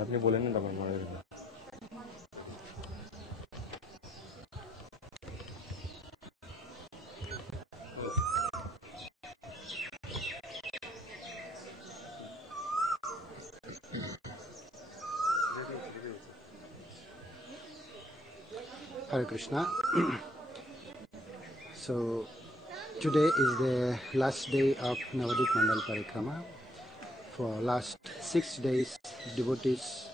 आपने बोले ना डबल मार देना। Hare Krishna. So today is the last day of Navadvip Mandal Parikrama. For last 6 days, devotees,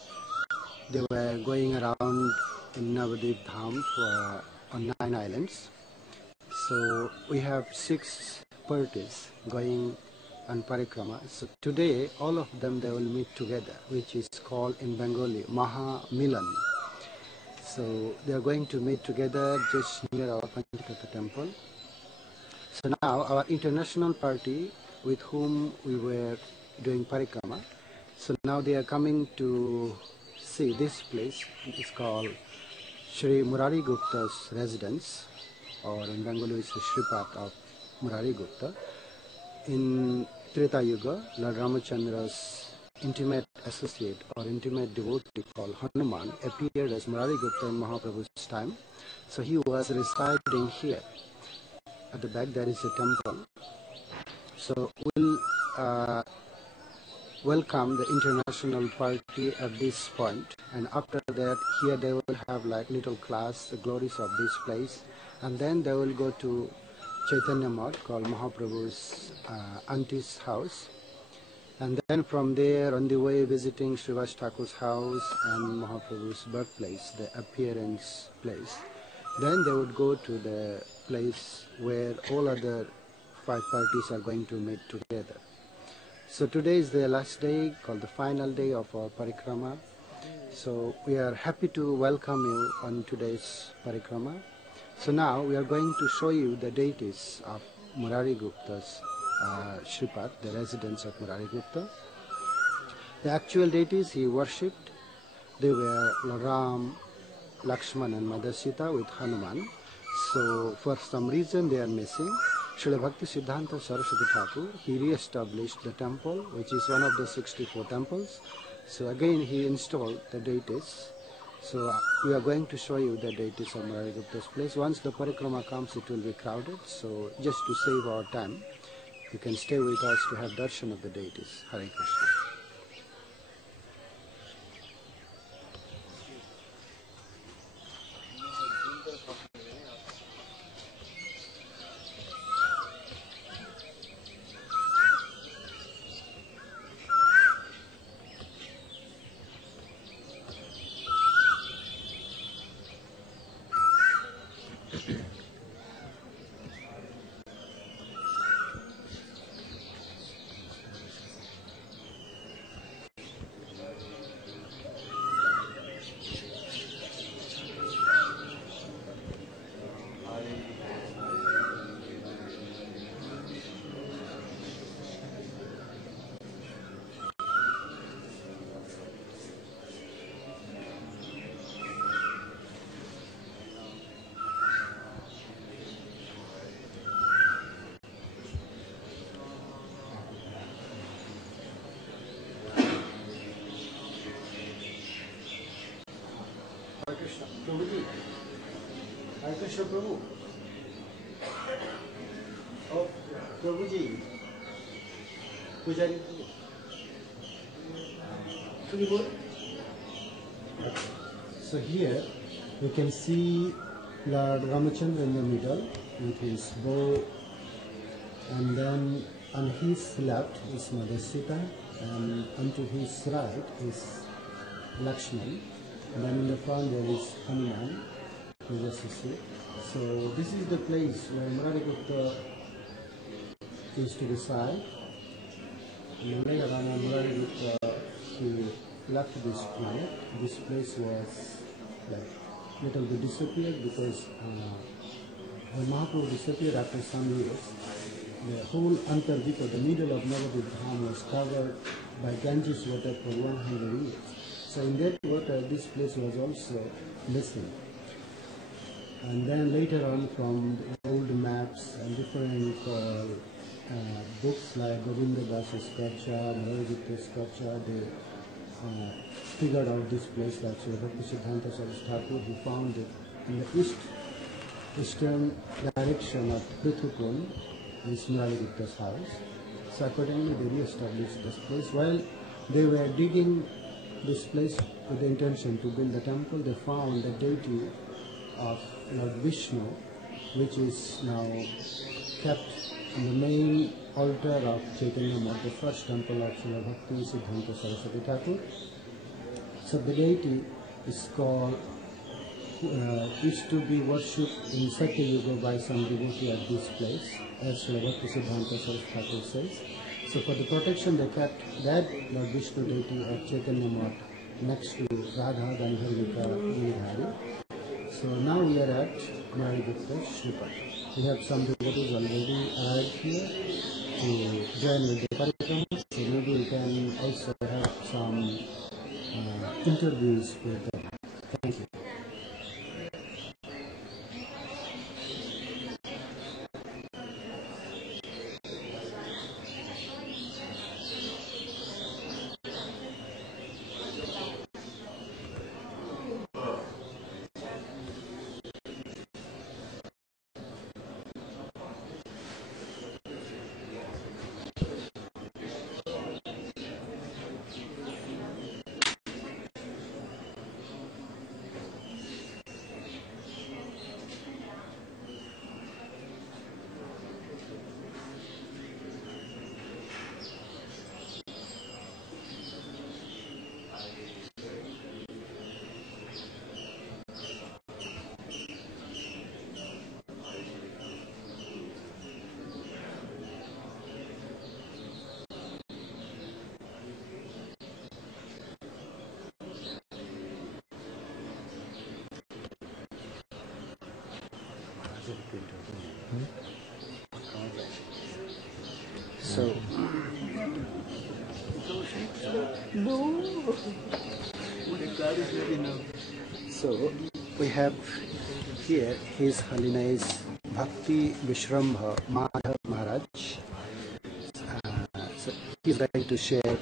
they were going around in Navadvip Dham on 9 islands. So we have 6 parties going on Parikrama. So today, all of them, they will meet together, which is called in Bengali, Maha Milan. So they are going to meet together just near our Panchakata temple. So now our international party with whom we were doing Parikrama, so now they are coming to see this place. It's called Sri Murari Gupta's residence, or in Bengali it's the Shripat of Murari Gupta. In Treta Yuga, Lord Ramachandra's intimate associate or intimate devotee called Hanuman appeared as Murari Gupta in Mahaprabhu's time. So he was residing here. At the back there is a temple. So we'll welcome the international party at this point, and after that here they will have like little class, the glories of this place, and then they will go to Chaitanya Math called Mahaprabhu's auntie's house. And then from there, on the way, visiting Srivas Thakur's house and Mahaprabhu's birthplace, the appearance place. Then they would go to the place where all other 5 parties are going to meet together. So today is the last day, called the final day of our Parikrama. So we are happy to welcome you on today's Parikrama. So now we are going to show you the deities of Murari Gupta's Shripat, the residence of Murari Gupta. The actual deities he worshipped, they were Lord Ram, Lakshman and Mother Sitä with Hanuman. So for some reason they are missing. Srila Bhakti Siddhanta Saraswati Thakur, he re-established the temple, which is one of the 64 temples. So again he installed the deities. So we are going to show you the deities of Murari Gupta's place. Once the Parikrama comes, it will be crowded. So just to save our time, you can stay with us to have darshan of the deities. Hare Krishna. Hare Krishna Prabhu. Oh, Prabhuji. Pujari. So here you can see Lord Ramachandra in the middle with his bow, and then on his left is Mother Sitä, and onto his right is Lakshman. And then in the front there is Hanuman, who is associate. So this is the place where Murari Gupta used to reside. And later on, Murari Gupta, he left this planet. This place was like little bit disappeared because when Mahaprabhu disappeared after some years, the whole Antardvipa, the middle of Navadvip Dham, was covered by Ganges water for 100 years. So in that water, this place was also missing. And then later on, from the old maps and different books like Govinda Das's sculpture, Murari Gupta's sculpture, they figured out this place, that Srila Bhaktivinoda Thakur, he found it in the eastern direction of Prithupun, is Murari Gupta's house. So accordingly they re-established this place. While they were digging this place with the intention to build the temple, they found the deity of Lord Vishnu, which is now kept in the main altar of Chaitanya Math, the first temple of Srila Bhaktivinoda Thakur. So the deity is called, is to be worshipped in Satya Yuga by some devotee at this place, as Srila Bhaktivinoda Thakur says. So for the protection they kept that Lord Vishnu deity of Chaitanya Math next to Radha Gandharvika Giridhari. So now we are at Murari Gupta's Shripad. We have some devotees already arrived here to join with the Parikrama, so maybe we can also have some interviews with them. Thank you. So we have here His Holiness Bhakti Vishrambha Madhav Maharaj. So he's going to share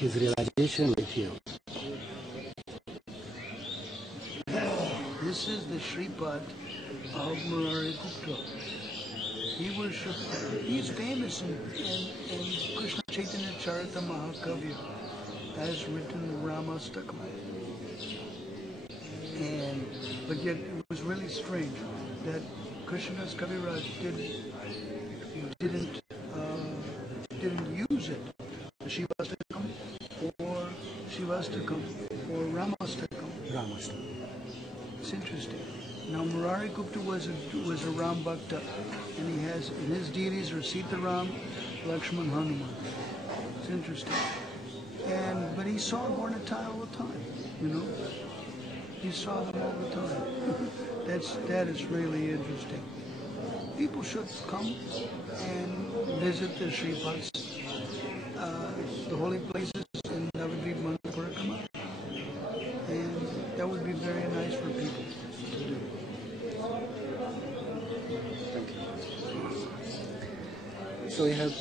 his realization with you. This is the Shripad of Murari Gupta. He's famous in Krishna Chaitanya Charita Mahakavya, as written in Räma. But yet it was really strange that Krishnadas Kaviraj didn't use it, the Shivastakam or Shivastakam or Ramastakam. It's interesting. Now Murari Gupta was a Ram Bhakta, and he has, and his deities are Sita Ram, Lakshman, Hanuman. It's interesting. But he saw Gauratai all the time, you know. He saw them all the time. That is really interesting. People should come and visit the Shripads, the holy places in Navadwip Parikrama, and that would be very nice for people to do. Thank you. So we have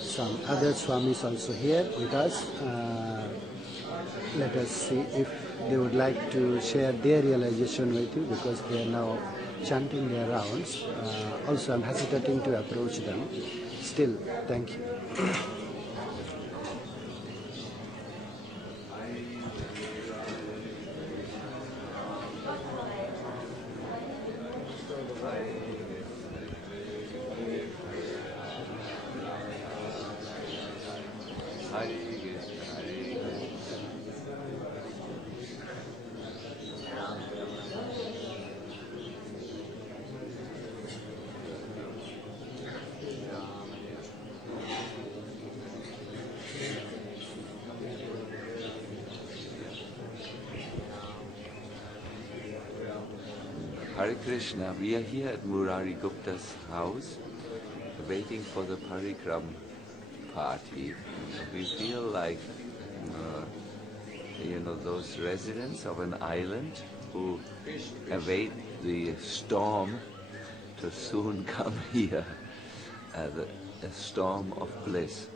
some other Swamis also here with us. Let us see if they would like to share their realization with you, because they are now chanting their rounds. Also, I'm hesitating to approach them. Still, thank you. Hare Krishna, we are here at Murari Gupta's house, waiting for the Parikrama party. We feel like, those residents of an island who await the storm to soon come here, a storm of bliss.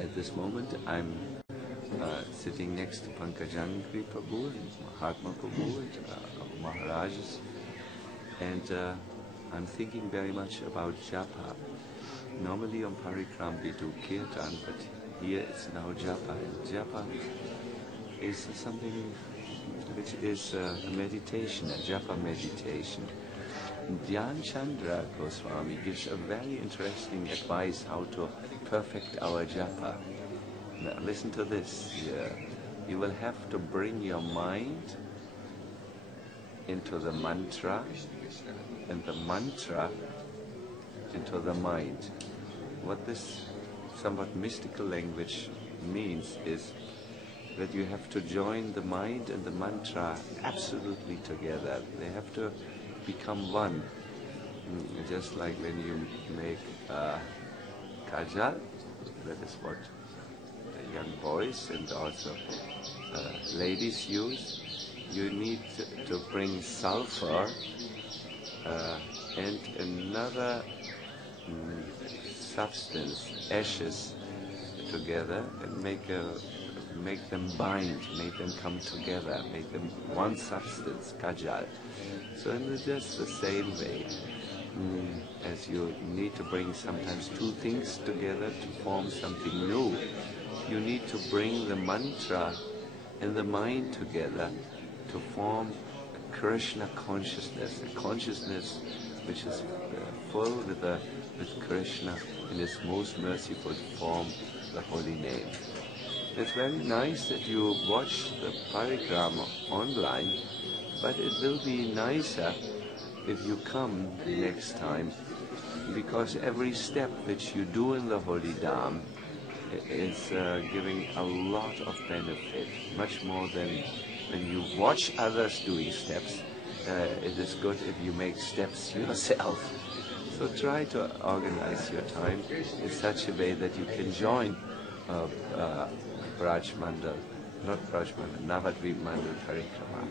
At this moment, I'm sitting next to Pankajangri Prabhu and Mahatma Prabhu and Maharajas, and I'm thinking very much about japa. Normally on Parikrama we do kirtan, but here it's now japa. And japa is something which is a meditation, a japa meditation. Dhyan Chandra Goswami gives a very interesting advice how to perfect our japa. Now listen to this. You will have to bring your mind into the mantra and the mantra into the mind. What this somewhat mystical language means is that you have to join the mind and the mantra absolutely together. They have to become one. Just like when you make kajal, that is what the young boys and also ladies use. You need to bring sulfur and another substance, ashes, together and make them bind, make them come together, make them one substance, kajal. So in just the same way, as you need to bring sometimes two things together to form something new, you need to bring the mantra and the mind together to form a Krishna consciousness, a consciousness which is full with Krishna in his most merciful form, the holy name. It's very nice that you watch the Parikrama online, but it will be nicer if you come next time, because every step which you do in the holy Dham is giving a lot of benefit, much more than when you watch others doing steps. It is good if you make steps yourself. So try to organize your time in such a way that you can join Braj Mandal, not Braj Mandal, Navadvipa Mandal Parikrama.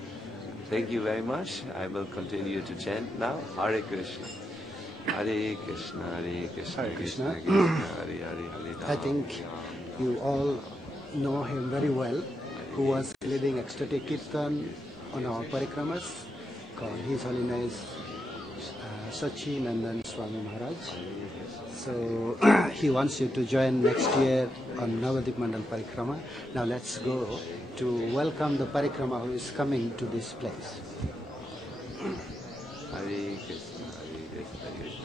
Thank you very much. I will continue to chant now. Hare Krishna. Hare Krishna, Hare Krishna, Hare Krishna. Krishna Krishna, Hare Hare, Hare Rama. I think you all know him very well, who was leading ecstatic kirtan on our parikramas, called His Holiness Saci and then Swami Maharaj. So he wants you to join next year on Navadvipa Mandal Parikrama. Now let's go to welcome the Parikrama who is coming to this place. Hare Krishna, Hare Krishna, Krishna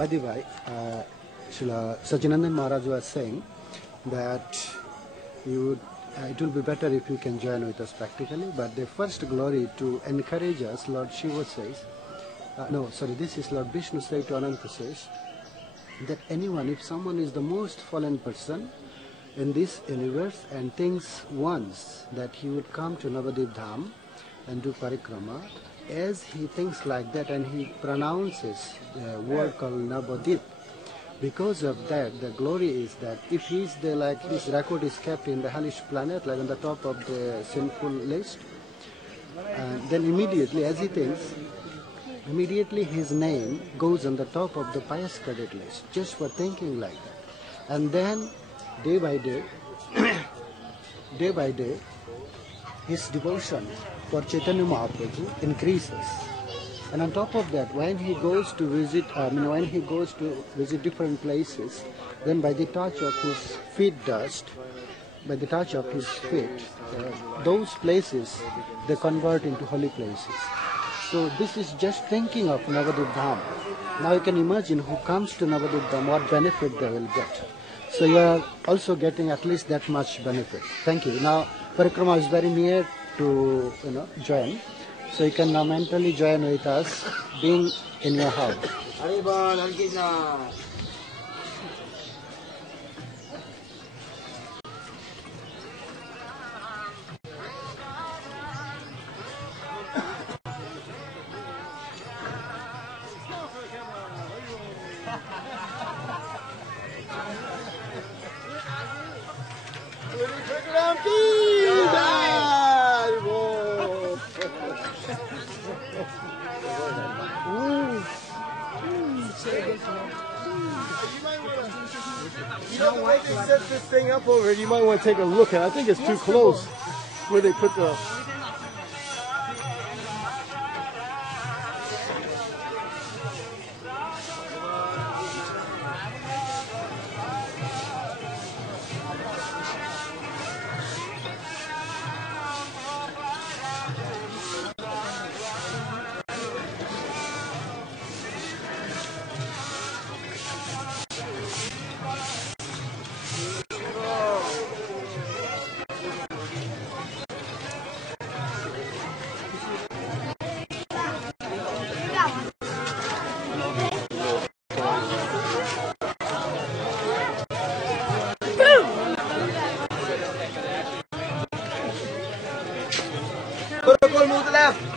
By the way, Srila Sachinandan Maharaj was saying that it will be better if you can join with us practically, but the first glory to encourage us, Lord Shiva says, this is Lord Vishnu says to Ananta says, that anyone, if someone is the most fallen person in this universe and thinks once that he would come to Navadvipa Dham and do parikrama, as he thinks like that and he pronounces the word called Nabadwip, because of that, the glory is that if he's there, like this record is kept in the hellish planet, like on the top of the sinful list, and then immediately, as he thinks, immediately his name goes on the top of the pious credit list, just for thinking like that. And then, day by day, his devotion for Chaitanya Mahaprabhu increases. And on top of that, when he goes to visit, different places, then by the touch of his feet dust, those places, they convert into holy places. So this is just thinking of Navadvipa Dham. Now you can imagine who comes to Navadvipa Dham, what benefit they will get. So you are also getting at least that much benefit. Thank you. Now Parikrama is very near to join. So you can now mentally join with us, being in your house. They set this thing up over here, you might want to take a look at it. I think it's too close where they put the... Move to the left.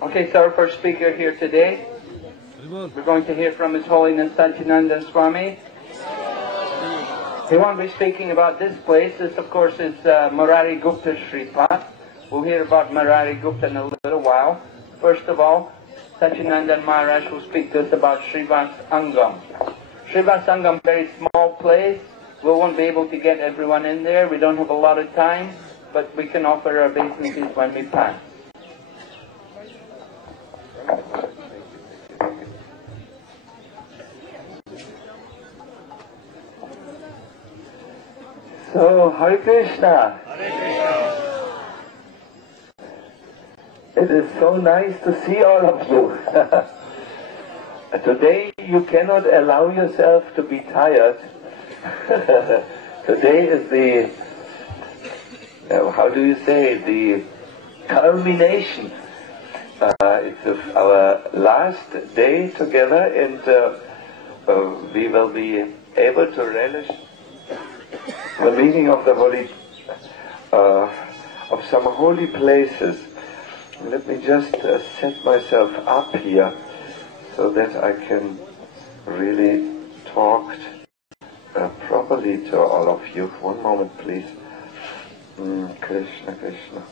Okay, so our first speaker here today, we're going to hear from His Holiness Satyananda Swami. He won't be speaking about this place. This, of course, is Murari Gupta Shripad. We'll hear about Murari Gupta in a little while. First of all, Satyananda Maharaj will speak to us about Srivas Angam. Srivas Angam, very small place. We won't be able to get everyone in there. We don't have a lot of time, but we can offer our obeisances when we pass. So, Hare Krishna. Hare Krishna. It is so nice to see all of you. Today you cannot allow yourself to be tired. Today is the, how do you say, the culmination. It's our last day together, and we will be able to relish the meaning of the holy, of some holy places. Let me just set myself up here so that I can really talk properly to all of you. One moment, please. Krishna, Krishna.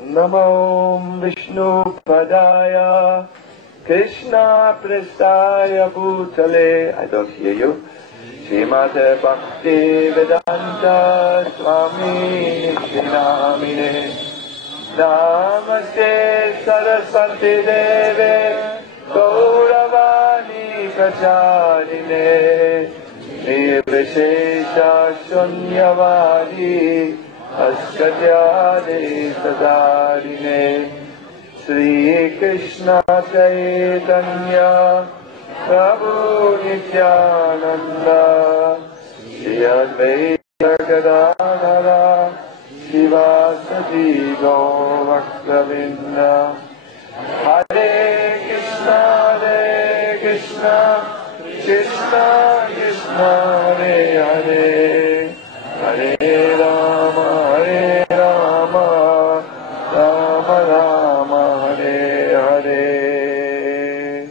Namo Vishnu Padaya Krishna Prestaya Bhutale. I don't hear you. Srimate Bhaktivinoda Swami Nishinamine. Namaste Saraswati Deve Gauravani Pracharine Nirvishesha Shunyavadi Askatyade Sadarine Sri Krishna Chaitanya Prabhu Nityananda Sri Advaita Gadadhara Srivasati Gaurakshavinda Hare Krishna Krishna Krishna Hare Hare Hare Rama Rama Rama Hare Hare.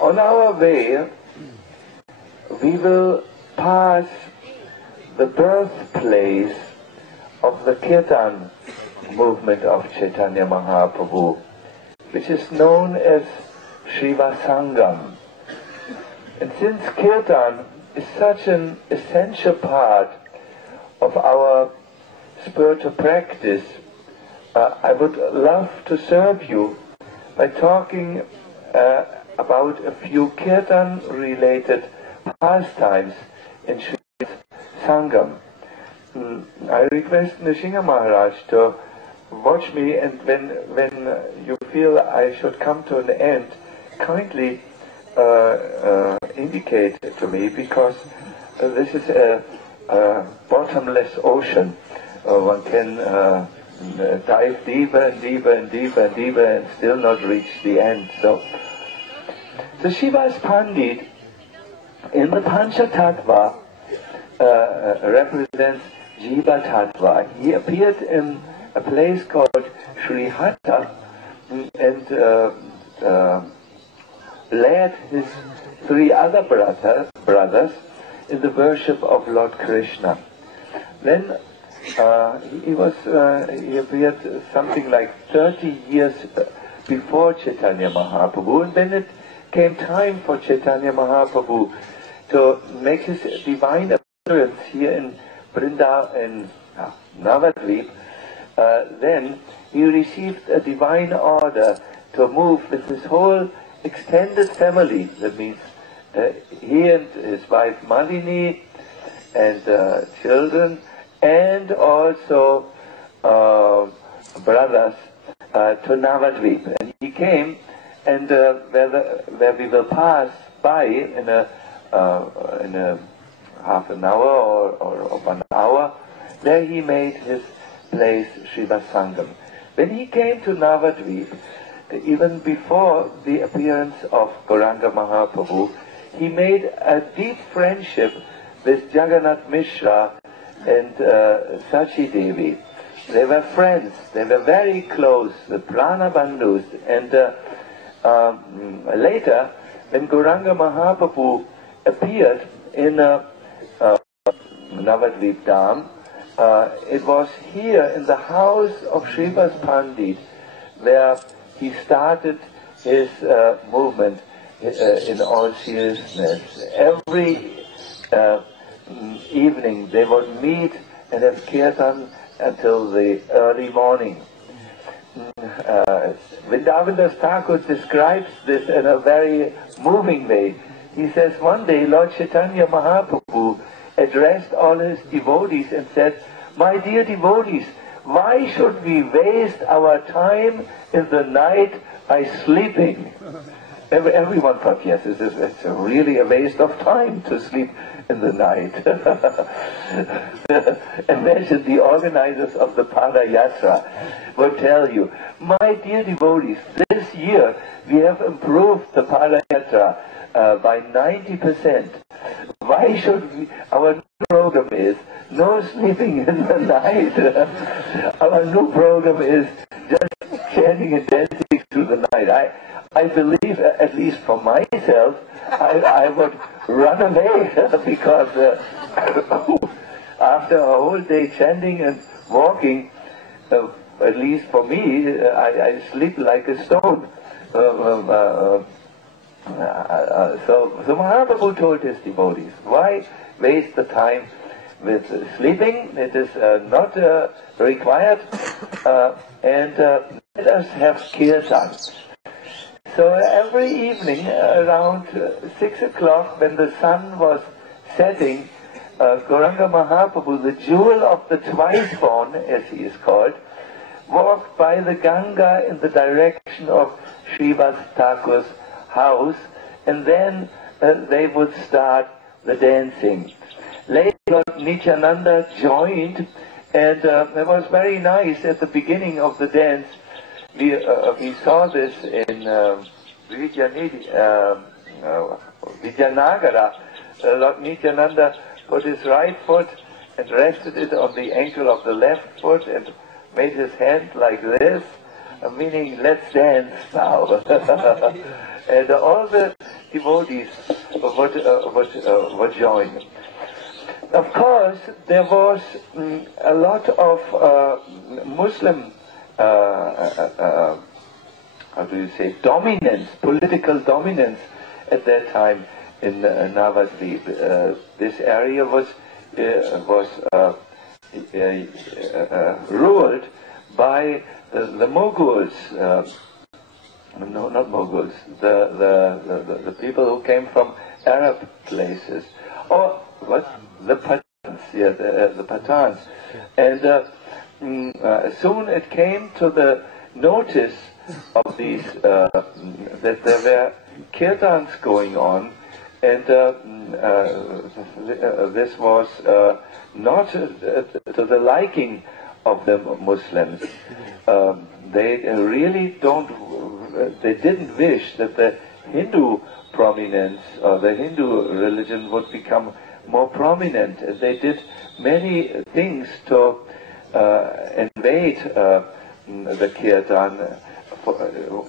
On our way, we will pass the birthplace of the Kirtan movement of Chaitanya Mahaprabhu, which is known as Srivasangam. And since Kirtan is such an essential part of our spiritual practice, I would love to serve you by talking about a few Kirtan-related pastimes in Sri Sangam. I request Nrsimha Maharaj to watch me, and when you feel I should come to an end, kindly indicate to me, because this is a bottomless ocean. One can dive deeper and deeper and deeper and deeper and still not reach the end. So Shivas Pandit in the Pancha Tattva represents Jiva Tattva. He appeared in a place called Sri Hatta and led his three other brothers in the worship of Lord Krishna. Then he appeared something like 30 years before Chaitanya Mahaprabhu, and then it came time for Chaitanya Mahaprabhu to make his divine appearance here in Navadwip. Then he received a divine order to move with his whole extended family. That means he and his wife Malini and children, and also brothers to Nabadwip. And he came, and where we will pass by in a half an hour or 1 hour, there he made his place Srivasangam. When he came to Navadvip, even before the appearance of Gauranga Mahaprabhu, he made a deep friendship with Jagannath Mishra and Saci Devi. They were friends, they were very close, the Prana Bandhus. And later, when Gauranga Mahaprabhu appeared in Navadvip Dham, it was here in the house of Srivas Pandit where he started his movement in all seriousness. Every evening they would meet and have kirtan until the early morning. Vrindavan Thakur describes this in a very moving way. He says, one day Lord Chaitanya Mahaprabhu addressed all his devotees and said, "My dear devotees, why should we waste our time in the night by sleeping?" Everyone thought, yes, it's really a waste of time to sleep in the night. Imagine the organizers of the Padayatra would tell you, "My dear devotees, this year we have improved the Padayatra by 90%. Why should we? Our new program is no sleeping in the night. Our new program is just chanting and dancing through the night." I believe, at least for myself, I would run away because after a whole day chanting and walking, at least for me, I sleep like a stone. So Mahaprabhu told his devotees, why waste the time with sleeping? It is not required, and let us have kirtan. So every evening around 6 o'clock, when the sun was setting, Gauranga Mahaprabhu, the jewel of the twice born, as he is called, walked by the Ganga in the direction of Srivas Thakur's house, and then they would start the dancing. Later Nityananda joined, and it was very nice at the beginning of the dance. We saw this in Vijayanagara. Lord Nityananda put his right foot and rested it on the ankle of the left foot and made his hand like this, meaning let's dance now. And all the devotees would join. Of course, there was a lot of Muslim dominance, political dominance at that time in Navadvip. This area was ruled by the Mughals. No, not Mughals. The people who came from Arab places, or what? The Pathans. Yeah, the Pathans. And soon it came to the notice of these that there were kirtans going on, and this was not to the liking of the Muslims. They really they didn't wish that the Hindu prominence or the Hindu religion would become more prominent. They did many things to invade the kirtan.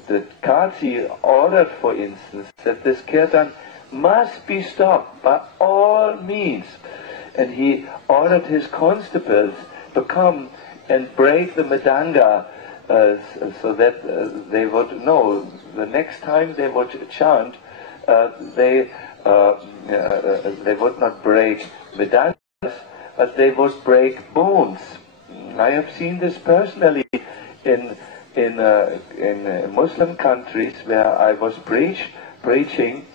The Kasi ordered, for instance, that this kirtan must be stopped by all means. And he ordered his constables to come and break the Mridanga so that they would know the next time they would chant, they would not break Mridangas, but they would break bones. I have seen this personally in Muslim countries where I was preaching.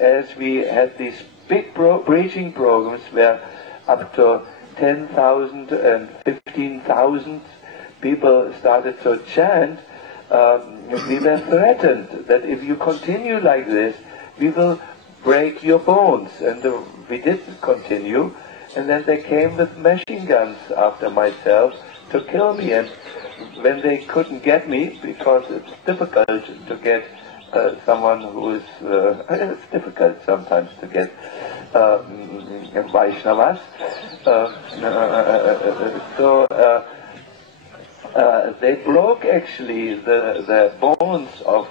As we had these big preaching programs where up to 10,000 and 15,000 people started to chant, we were threatened that if you continue like this, we will break your bones. And we did continue, and then they came with machine guns after myself to kill me. And when they couldn't get me, because it's difficult to get someone who is, it's difficult sometimes to get Vaishnavas. They broke actually the bones of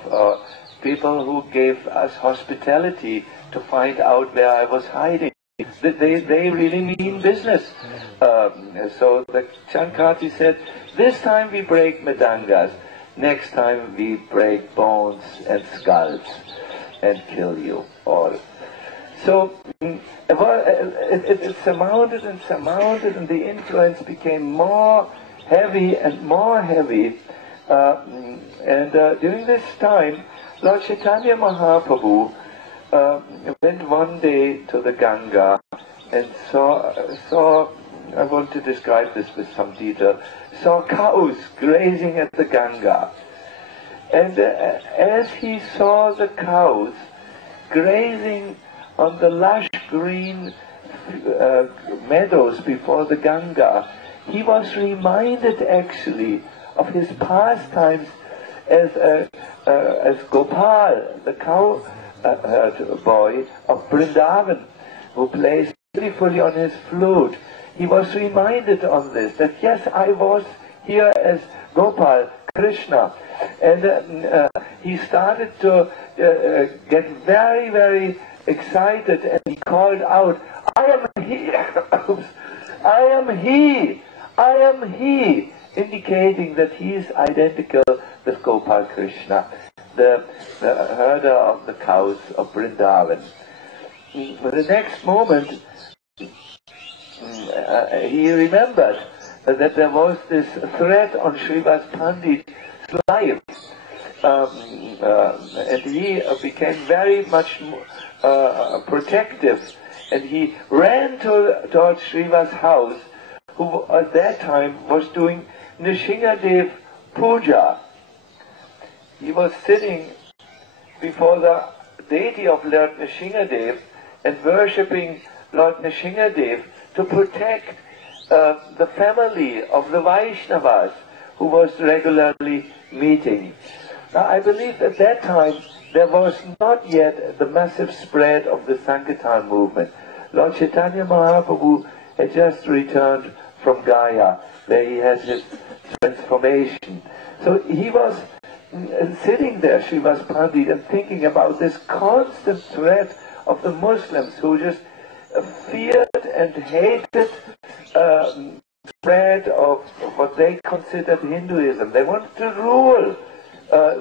people who gave us hospitality to find out where I was hiding. They really mean business. So the Chankati said, this time we break medangas, next time we break bones and skulls and kill you all. So it surmounted and surmounted, and the influence became more heavy and more heavy. And during this time, Lord Chaitanya Mahaprabhu went one day to the Ganga and saw, I want to describe this with some detail, saw cows grazing at the Ganga. And as he saw the cows grazing on the lush green meadows before the Ganga, he was reminded actually of his pastimes as Gopal, the cow boy of Vrindavan, who plays beautifully on his flute. He was reminded on this, that yes, I was here as Gopal, Krishna. And he started to get very, very excited, and he called out, I am he, I am he, I am he, indicating that he is identical with Gopal Krishna, the herder of the cows of Vrindavan. The next moment, he remembered that there was this threat on Srivas Pandit's life, and he became very much protective, and he ran towards Srivas' house, who at that time was doing Nishingadev Puja. He was sitting before the deity of Lord Nishingadev and worshipping Lord Nishingadev to protect the family of the Vaishnavas who was regularly meeting. Now, I believe at that time there was not yet the massive spread of the Sankirtan movement. Lord Chaitanya Mahaprabhu had just returned from Gaya, where he had his transformation. So he was sitting there, Srivas Pandit, and thinking about this constant threat of the Muslims who just feared and hated spread of what they considered Hinduism. They wanted to rule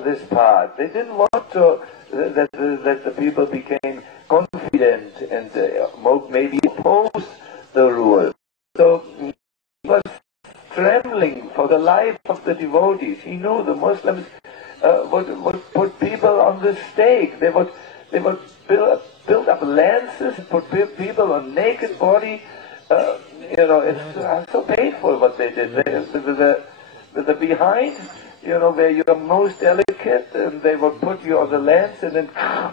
this part. They didn't want to that the people became confident and maybe oppose the rule. So he was trembling for the life of the devotees. He knew the Muslims would put people on the stake. They would build up lances, put people on naked body. It's so painful what they did. The behind, where you are most delicate, and they would put you on the lance and then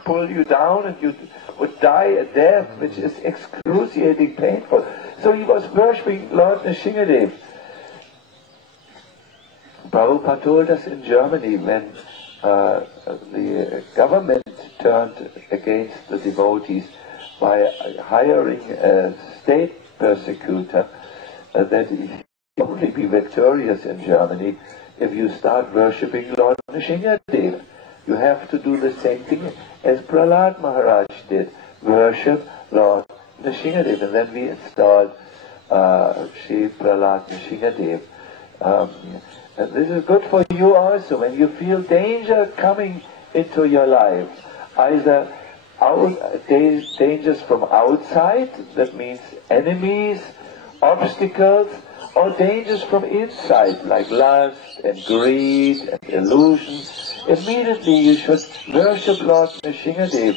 pull you down, and you would die a death which is excruciating painful. So he was worshipping Lord Nishingadev. Prabhupada told us in Germany, when the government turned against the devotees by hiring a state persecutor, that you can only be victorious in Germany if you start worshipping Lord Nishingadev. You have to do the same thing as Prahlad Maharaj did, worship Lord Nishingadev. And then we installed Shri Prahlad Nishingadev. And this is good for you also when you feel danger coming into your life. Either dangers from outside, that means enemies, obstacles, or dangers from inside, like lust and greed and illusion. Immediately you should worship Lord Nishingadev,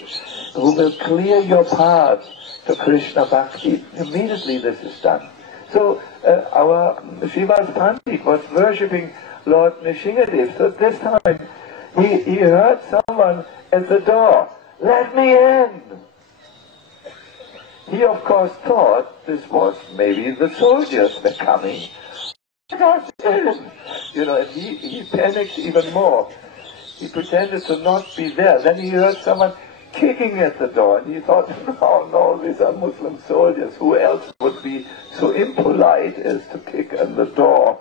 who will clear your path to Krishna Bhakti. Immediately this is done. So our Srivas Pandit was worshipping Lord Nrsingadev. So this time he heard someone at the door, "Let me in." He of course thought this was maybe the soldiers were coming. You know, and he panicked even more. He pretended to not be there. Then he heard someone kicking at the door, and he thought, "Oh no, these are Muslim soldiers. Who else would be so impolite as to kick at the door?"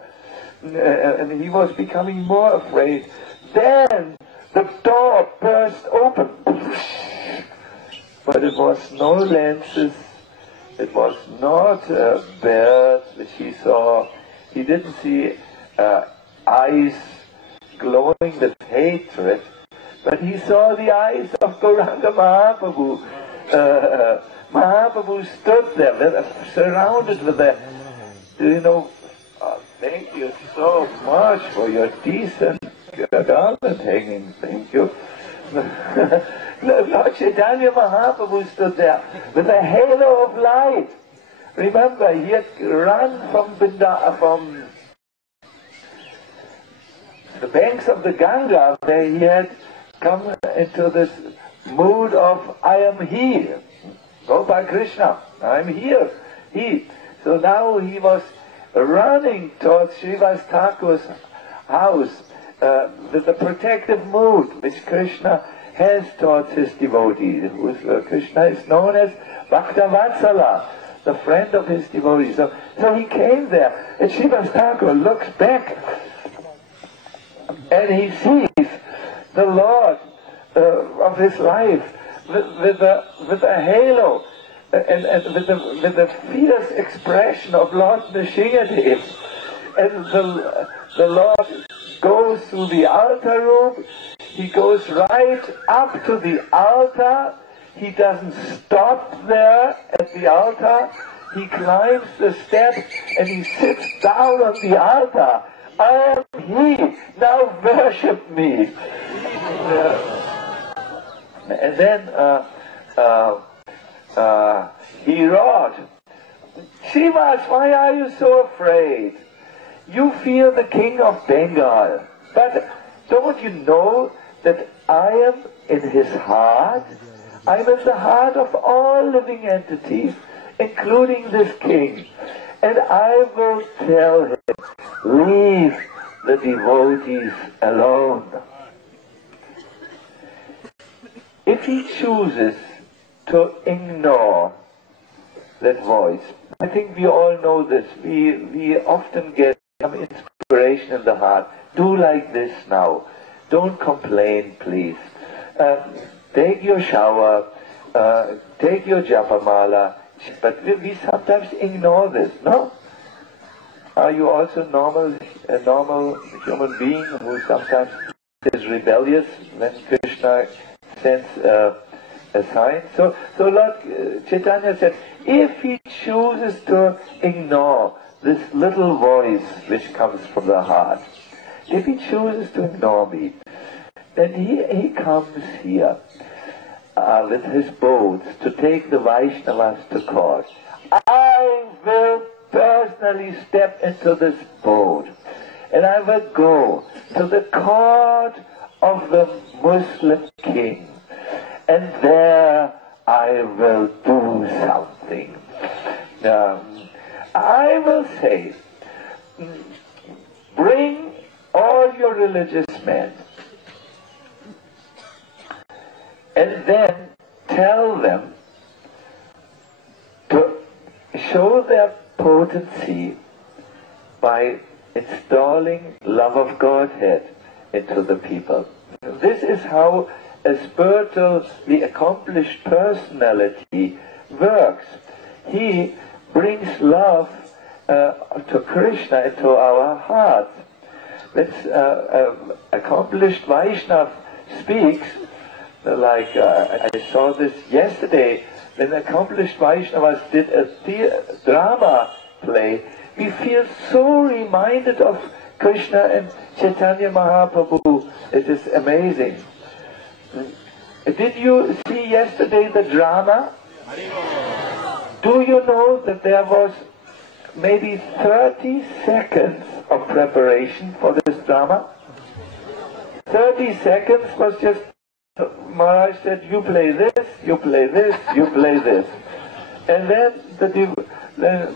And he was becoming more afraid. Then the door burst open. But it was no lances, it was not birds which he saw. He didn't see eyes glowing with hatred, but he saw the eyes of Gauranga Mahaprabhu. Mahaprabhu stood there, surrounded with a, thank you so much for your decent garment hanging. Thank you. Lord Chaitanya Mahaprabhu stood there with a halo of light. Remember, he had run from the banks of the Ganga, where he had come into this mood of, "I am here. Go by Krishna. I am here." So now he was running towards Srivas Thakur's house with the protective mood which Krishna has towards his devotees. Krishna is known as Bhaktavatsala, the friend of his devotees. So he came there, and Srivas Thakur looks back, and he sees the Lord of his life with a halo and with the fierce expression of Lord Nrsingadev. And the Lord goes through the altar room. He goes right up to the altar. He doesn't stop there at the altar. He climbs the steps and he sits down on the altar. "I am he, now worship me." And then he roared, "Srivas, why are you so afraid? You fear the king of Bengal, but don't you know that I am in his heart? I am in the heart of all living entities, including this king. And I will tell him, leave the devotees alone." If he chooses to ignore that voice, I think we all know this. We often get some inspiration in the heart. Do like this now. Don't complain, please. Take your shower, take your japamala, but we sometimes ignore this, no? Are you also a normal human being who sometimes is rebellious when Krishna sends a sign? So Lord Chaitanya said, if he chooses to ignore this little voice which comes from the heart, if he chooses to ignore me, then he comes here with his boats to take the Vaishnavas to court. I will personally step into this boat and I will go to the court of the Muslim king, and there I will do something. I will say, bring all your religious men and then tell them to show their potency by installing love of Godhead into the people. This is how a spiritually accomplished personality works. He brings love to Krishna into our hearts. This accomplished Vaishnava speaks, like I saw this yesterday, when accomplished Vaishnavas did a drama play. We feel so reminded of Krishna and Chaitanya Mahaprabhu. It is amazing. Did you see yesterday the drama? Do you know that there was maybe 30 seconds of preparation for this drama? 30 seconds was just, Maharaj said, you play this, you play this, you play this. And then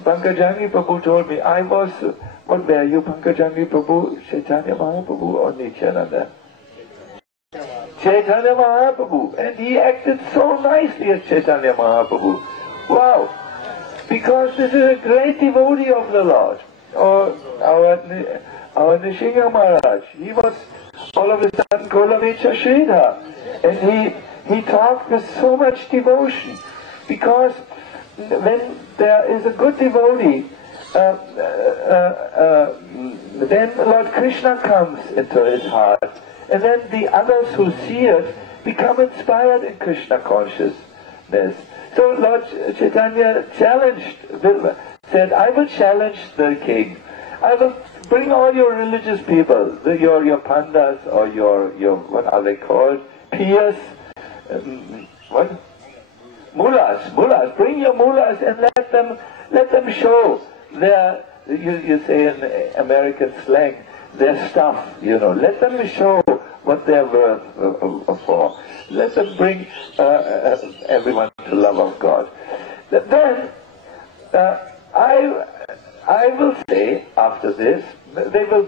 Pankajangi Prabhu told me, I was, what were you, Pankajangi Prabhu, Chaitanya Mahaprabhu or Nityananda? Chaitanya Mahaprabhu. And he acted so nicely as Chaitanya Mahaprabhu. Wow! Because this is a great devotee of the Lord. Or our Nishinga Maharaj, he was all of a sudden Kolavecha Sridhar. And he talked with so much devotion. Because when there is a good devotee, then Lord Krishna comes into his heart. And then the others who see it become inspired in Krishna consciousness. So Lord Chaitanya said, I will challenge the king. I will bring all your religious people, your pandas or your what are they called? Peers? What? Mullahs. Bring your mullahs and let them show their, you say in American slang, their stuff, Let them show what they're worth for. Let them bring everyone to the love of God. Then, I will say after this, they will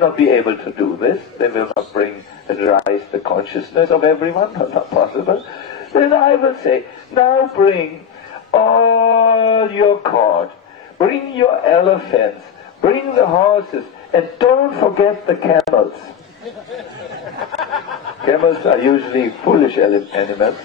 not be able to do this. They will not bring and rise the consciousness of everyone, not possible. Then I will say, now bring all your cord, bring your elephants, bring the horses, and don't forget the camels. Camels are usually foolish animals.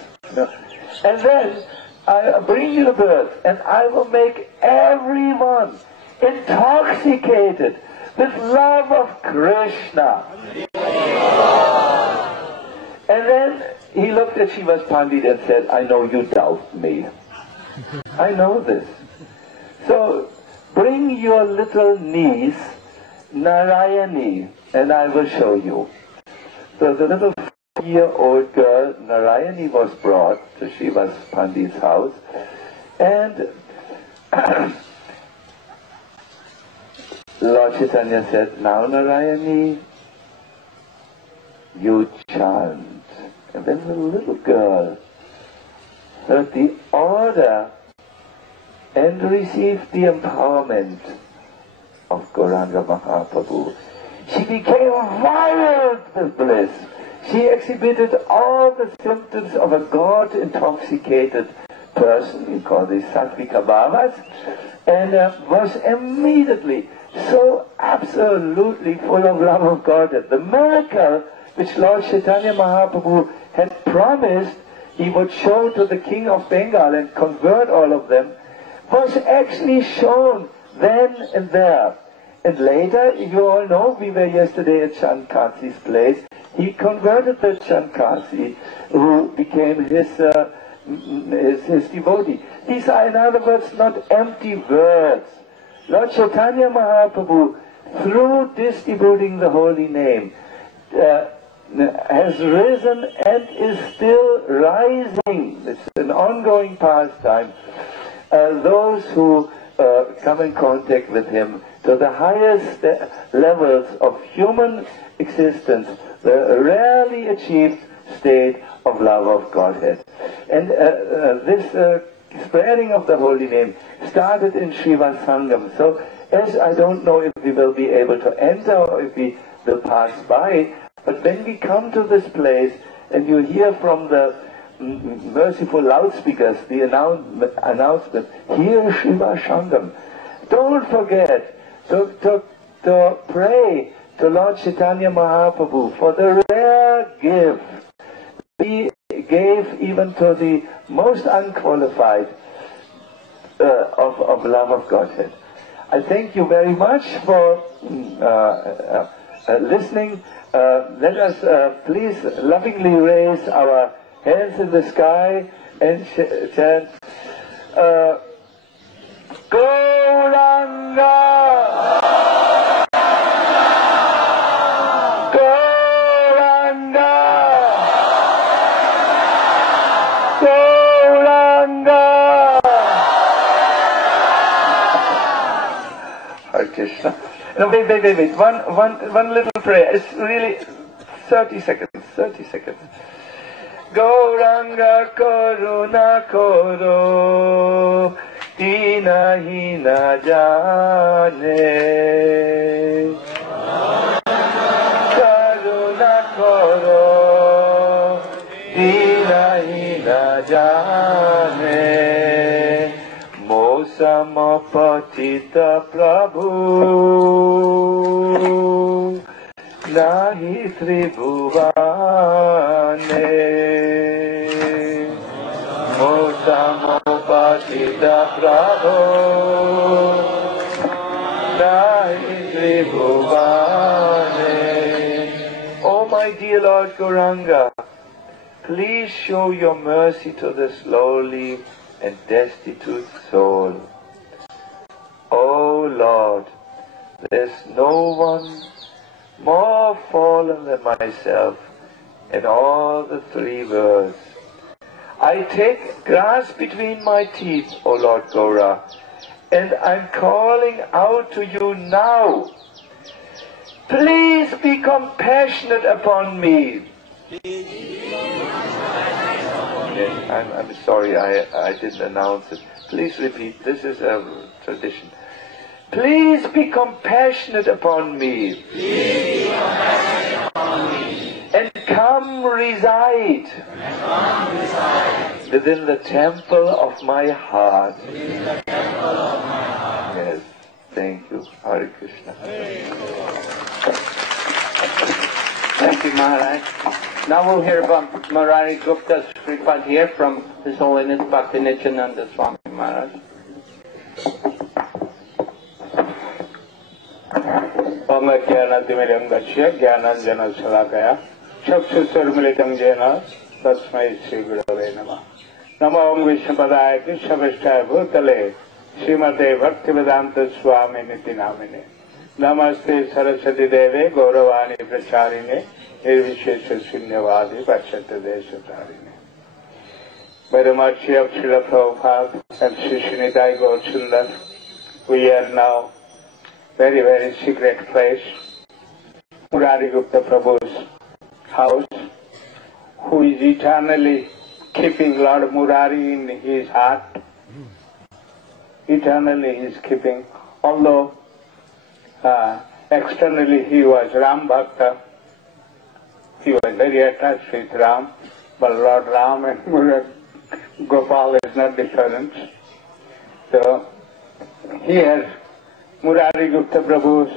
And then I bring the birds, and I will make everyone intoxicated with love of Krishna. And then he looked at Shiva's Pandit and said, I know you doubt me. I know this. So bring your little niece, Narayani, and I will show you. So the little 4-year-old girl, Narayani, was brought to Shiva's Pandit's house, and Lord Chaitanya said, now Narayani, you chant. And then the little girl heard the order and received the empowerment of Gauranga Mahaprabhu. She became wild with bliss. She exhibited all the symptoms of a God-intoxicated person, we call these Sattvika Bhavas, and was immediately so absolutely full of love of God that the miracle which Lord Chaitanya Mahaprabhu had promised he would show to the king of Bengal and convert all of them, was actually shown then and there. And later, you all know, we were yesterday at Shankasi's place. He converted the Shankasi, who became his devotee. These are, in other words, not empty words. Lord Chaitanya Mahaprabhu, through distributing the holy name, has risen and is still rising. It's an ongoing pastime. Those who come in contact with him to the highest levels of human existence, the rarely achieved state of love of Godhead. And this spreading of the holy name started in Shiva Sangam. So, as I don't know if we will be able to enter or if we will pass by, but when we come to this place and you hear from the merciful loudspeakers the announcement, here Shiva Sangam, don't forget to pray to Lord Chaitanya Mahaprabhu for the rare gift he gave even to the most unqualified of love of Godhead. I thank you very much for listening. Let us please lovingly raise our hands in the sky and chant Gauranga, Gauranga, Gauranga. Krishna. No, wait. One little prayer. It's really 30 seconds. Gauranga Karuna Koro Hina Hina Jane Karuna Koro Hina Hina Jane Mosamapatita Prabhu Nahi Tribhuvane Mosamapatita Prabhu Nahi Tribhuvane. Oh my dear Lord Gauranga, please show your mercy to this lowly and destitute soul. Oh Lord, there's no one more fallen than myself in all the three worlds. I take grass between my teeth, O Lord Gaura, and I'm calling out to you now. Please be compassionate upon me. Yes, I'm sorry, I didn't announce it. Please repeat, this is a tradition. Please be compassionate upon me. Please be compassionate upon me. And come reside within the temple of my heart. Within the temple of my heart. Yes, thank you. Hare Krishna. Thank you, Maharaj. Now we'll hear about Murari Gupta's Sripad here from His Holiness Bhaktivinoda Swami Maharaj. Om Jnanatimiram Gacchya Jnananjana Salakaya Chakshusarmilitam Jena Tasmai Sri Gurave Namah. Namo Om Vishnupadaya Krishnaveshtaya Bhutale Srimate Bhaktivedanta Swami Niti Namine. Namaste Saraswati Deve Gauravani Pracharine Nirvishesha Sunyavadi Pachata Deshatarine. By the mercy of Srila Prabhupada and Sri Srinidai Gaurasundar, we are now very, very secret place, Murari Gupta Prabhu's house, who is eternally keeping Lord Murari in his heart. Eternally he is keeping, although externally he was Ram Bhakta, he was very attached with Ram, but Lord Ram and Murari Gopal is not different. So here Murari Gupta Prabhu's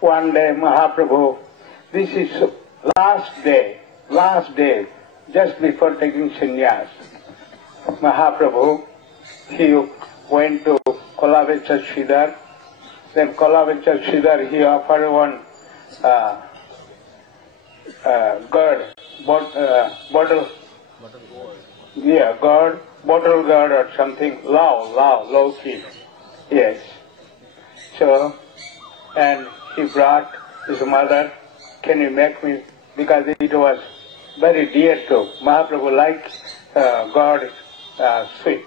one day Mahaprabhu, this is last day, just before taking sannyas. Mahaprabhu, he went to Kolavecha Sridhar, then Kolavecha Sridhar he offered one gourd, bottle gourd or something, low key, yes. So, and he brought his mother, can you make me, because it was very dear to Mahaprabhu, liked gourd sweet.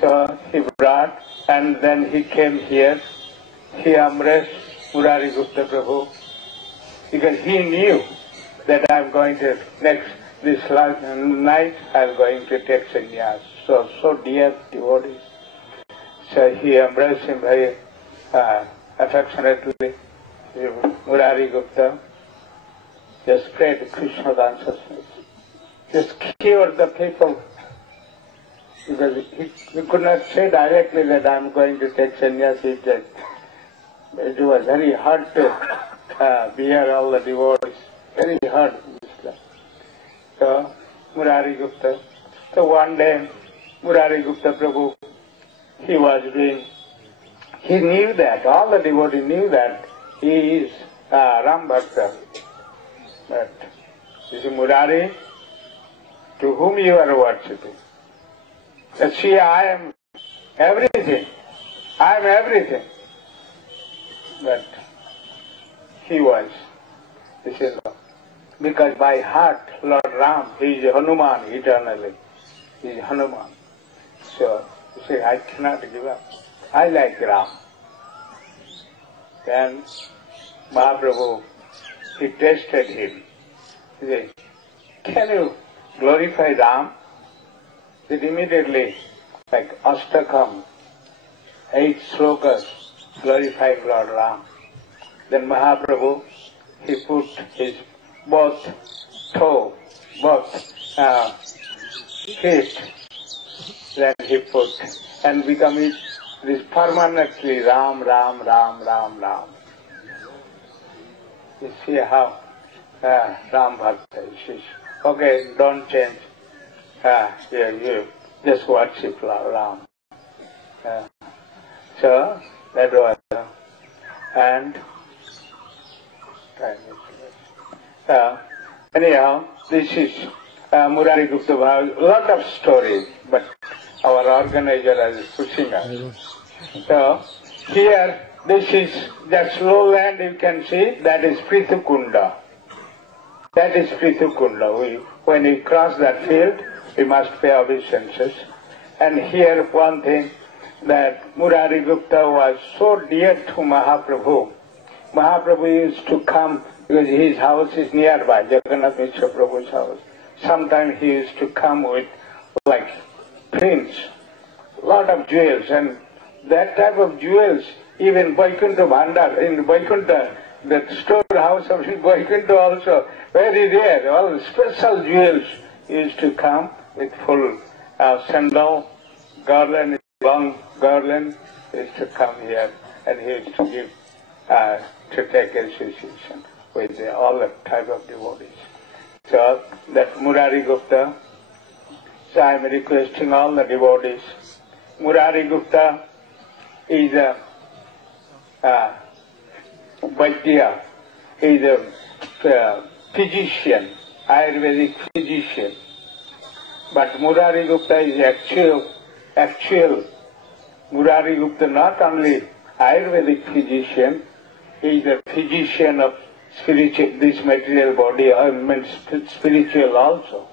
So he brought, and then he came here, he embraced Murari Gupta Prabhu, because he knew that I'm going to, this night I'm going to take sannyas. So dear devotees. So he embraced him very affectionately. Murari Gupta just spread Krishna consciousness, just cured the people, because he could not say directly that I'm going to take sannyas. It was very hard to bear all the devotees, very hard. So Murari Gupta. So one day Murari Gupta Prabhu, he knew that, all the devotees knew that he is Ram Bhakta. But you see, Murari, to whom you are worshipping? See, I am everything. But he was, you see, because by heart, Lord Ram, he is Hanuman eternally. He is Hanuman. So, you see, I cannot give up. I like Ram. Then Mahaprabhu, he tested him. He said, can you glorify Ram? Then immediately, like Astakam, 8 slokas, glorifying Lord Ram. Then Mahaprabhu, he put his both feet, then he put, and become this permanently Ram, Ram, Ram, Ram, Ram. You see how Ram Bhakta is. Okay, don't change. You just worship Ram. So, that was, and anyhow, this is Murari Gupta Bhava, a lot of stories, but our organizer is pushing us. So, here, this is just lowland, you can see, that is Prithukunda. That is Prithukunda. When we cross that field, we must pay obeisances. And here, one thing, that Murari Gupta was so dear to Mahaprabhu. Mahaprabhu used to come, because his house is nearby, Jagannätha Prabhu's house. Sometimes he used to come with, like, prints, lot of jewels, and that type of jewels, even Vaikuntha Mandal, in Vaikuntha, the storehouse of Vaikuntha also, very rare, all special jewels used to come with full sandal, garland, long garland, used to come here, and he used to give, to take association with all the type of devotees. So, that Murari Gupta, so I am requesting all the devotees, Murari Gupta is a Vaidya, is a physician, Ayurvedic physician. But Murari Gupta is actual Murari Gupta, not only Ayurvedic physician, he is a physician of spiritual, this material body, means spiritual also.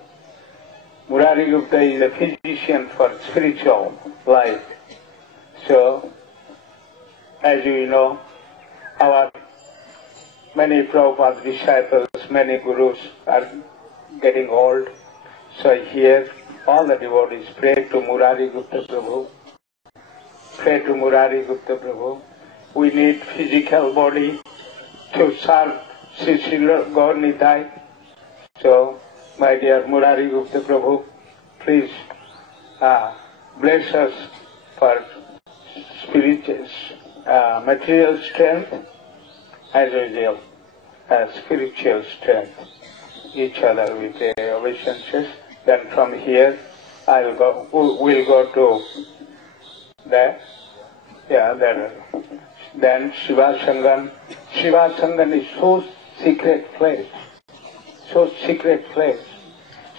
Murari Gupta is a physician for spiritual life. So, as you know, our many Prabhupada disciples, many gurus are getting old. So here, all the devotees pray to Murari Gupta Prabhu. Pray to Murari Gupta Prabhu. We need physical body to serve Srila Gaur-Nitai. So, my dear Murari Gupta Prabhu, please bless us for spiritual, material strength as well as spiritual strength. Each other we pay obeisances. Then from here, we'll go to there. Yeah, there. Then Shiva Sangan. Shiva Sangan is so secret place. So secret place.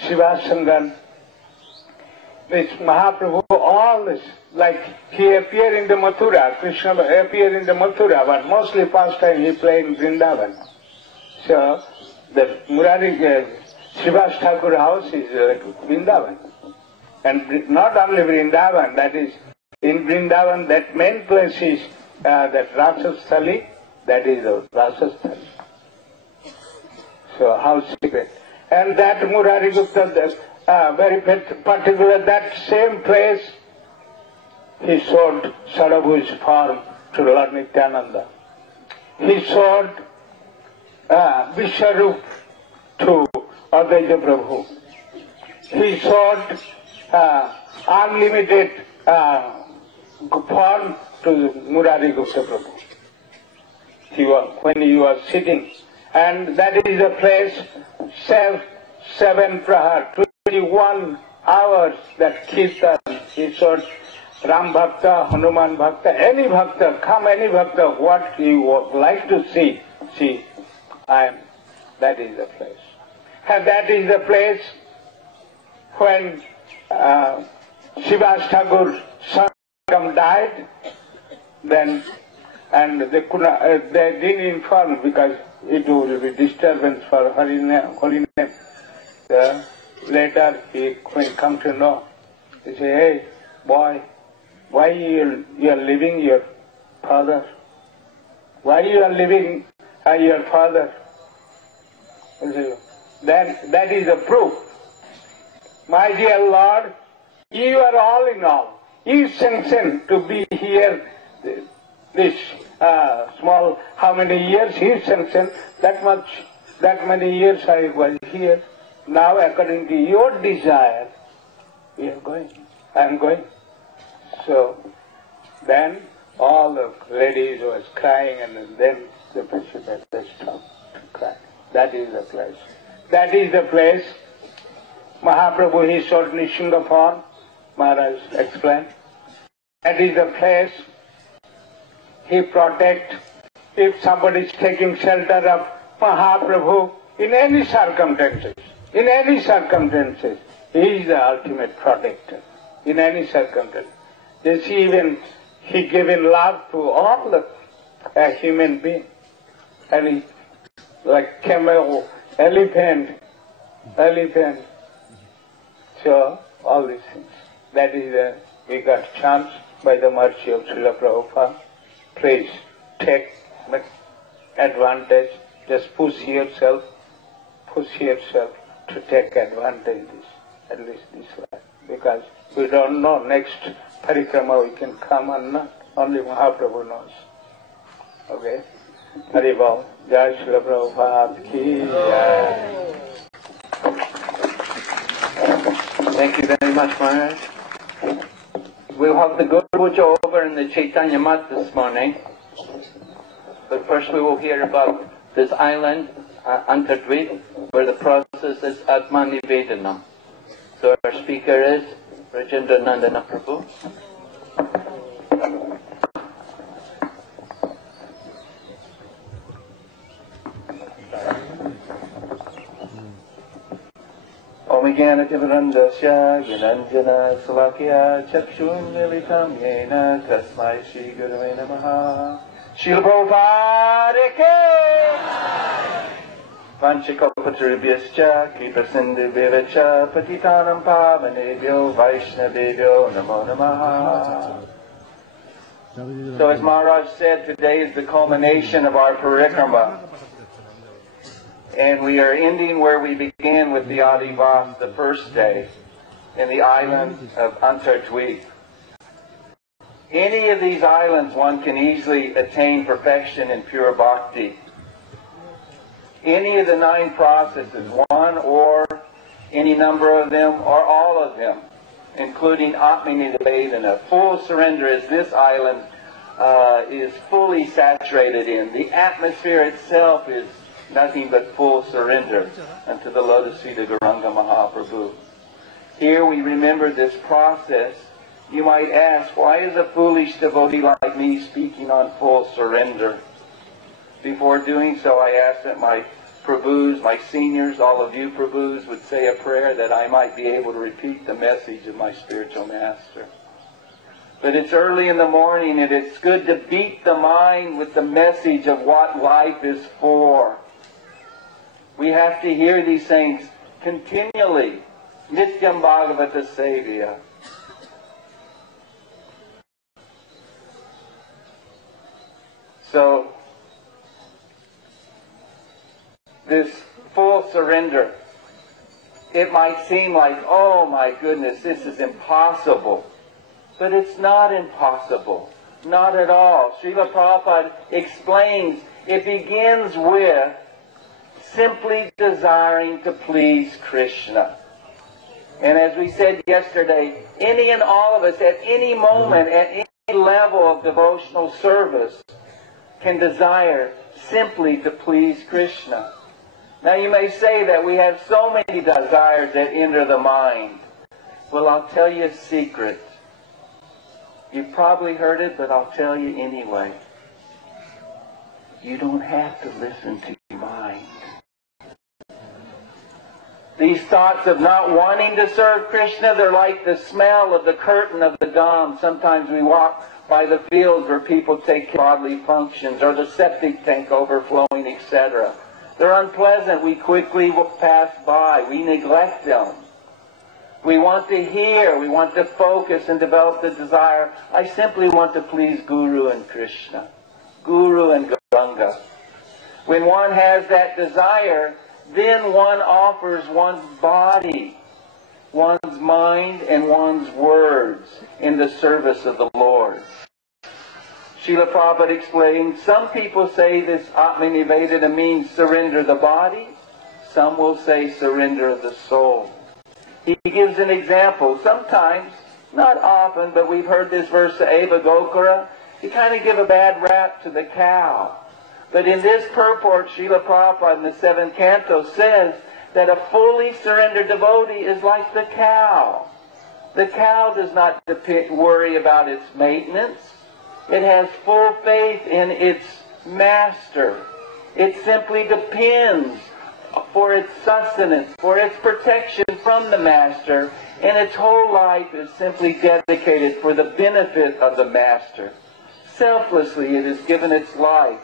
Shiva Sangan. This Mahaprabhu, all this, like he appeared in the Mathura, Krishna appeared in the Mathura, but mostly past time he played in Vrindavan. So, the Murari, Srivas Thakur house is Vrindavan. And not only Vrindavan, that is, in Vrindavan, that main place is that Rasasthali, that is the Rasasthali. So, how secret. And that Murari Gupta, very particular, that same place, he showed Sadabhu's form to Lord Nityananda. He showed Vishwarup to Advaita Prabhu. He showed unlimited form to Murari Gupta Prabhu. When he was sitting, and that is a place, 7 prahar, 21 hours that Kirtan, he showed Ram Bhakta, Hanuman Bhakta, any Bhakta, come any Bhakta, what you would like to see, that is the place. And that is the place when Srivas Thakur's son died, then, and they didn't inform because it will be disturbance for holy name. Later, when he come to know, he say, hey, boy, why you are leaving your father? Why you are living as your father? That is the proof. My dear Lord, you are all in all. You sanction to be here this small, how many years you sanction, that many years I was here. Now according to your desire, we are going. I am going. So then all the ladies was crying, and then the president stopped crying. That is the place. That is the place. Mahaprabhu, he showed Nishinga form. Maharaj explained. That is the place. He protect. If somebody is taking shelter of Mahaprabhu in any circumstances, he is the ultimate protector. In any circumstance. He given love to all the human beings. And he, like camel, elephant. So, all these things. That is we got chance by the mercy of Srila Prabhupada. Please take advantage. Just push yourself to take advantage of this, at least this life. Because we don't know next Parikrama we can come or not. Only Mahaprabhu knows. Okay? Haribol. Jai Srila Prabhupada ki jai. Thank you very much, Maharaj. We'll have the Guru Puja over in the Chaitanya Mat this morning. But first we will hear about this island, Antardvipa, where the process is ätma-nivedanam. So our speaker is Rajendranandana Prabhu. Omigyanativrandasya Gyananjana Salakya Chakshun Militam Yena Tasmai Sri Gurave Namaha Srila Prabhupada Ki Vanchikopatribhyascha Kriprasindhivyacha Patitanam Pavanebhyo Vaishnavebhyo Namo Namaha. So as Maharaj said, today is the culmination of our parikrama. And we are ending where we began with the Adivas the first day in the island of Antardvipa. Any of these islands one can easily attain perfection in pure bhakti. Any of the 9 processes, one or any number of them or all of them, including ätma-nivedanam. Full surrender as this island is fully saturated in. The atmosphere itself is nothing but full surrender unto the lotus feet of Gauranga Mahaprabhu. Here we remember this process. You might ask, why is a foolish devotee like me speaking on full surrender? Before doing so, I ask that my Prabhus, my seniors, all of you Prabhus would say a prayer that I might be able to repeat the message of my spiritual master. But it's early in the morning and it's good to beat the mind with the message of what life is for. We have to hear these things continually. Nityam Bhagavata Sevya. So, this full surrender, it might seem like, oh my goodness, this is impossible. But it's not impossible. Not at all. Srila Prabhupada explains it begins with simply desiring to please Krishna. And as we said yesterday, any and all of us at any moment, at any level of devotional service, can desire simply to please Krishna. Now you may say that we have so many desires that enter the mind. Well, I'll tell you a secret. You've probably heard it, but I'll tell you anyway. You don't have to listen to your mind. These thoughts of not wanting to serve Krishna, they're like the smell of the curtain of the gum. Sometimes we walk by the fields where people take bodily functions, or the septic tank overflowing, etc. They're unpleasant. We quickly pass by. We neglect them. We want to hear. We want to focus and develop the desire. I simply want to please Guru and Krishna. Guru and Gauranga. When one has that desire, then one offers one's body, one's mind, and one's words in the service of the Lord. Srila Prabhupada explained, some people say this ätma-nivedanam means surrender the body. Some will say surrender of the soul. He gives an example. Sometimes, not often, but we've heard this verse, Sri Gokula. You kind of give a bad rap to the cow. But in this purport, Srila Prabhupada in the 7th canto says that a fully surrendered devotee is like the cow. The cow does not worry about its maintenance. It has full faith in its master. It simply depends for its sustenance, for its protection from the master, and its whole life is simply dedicated for the benefit of the master. Selflessly it has given its life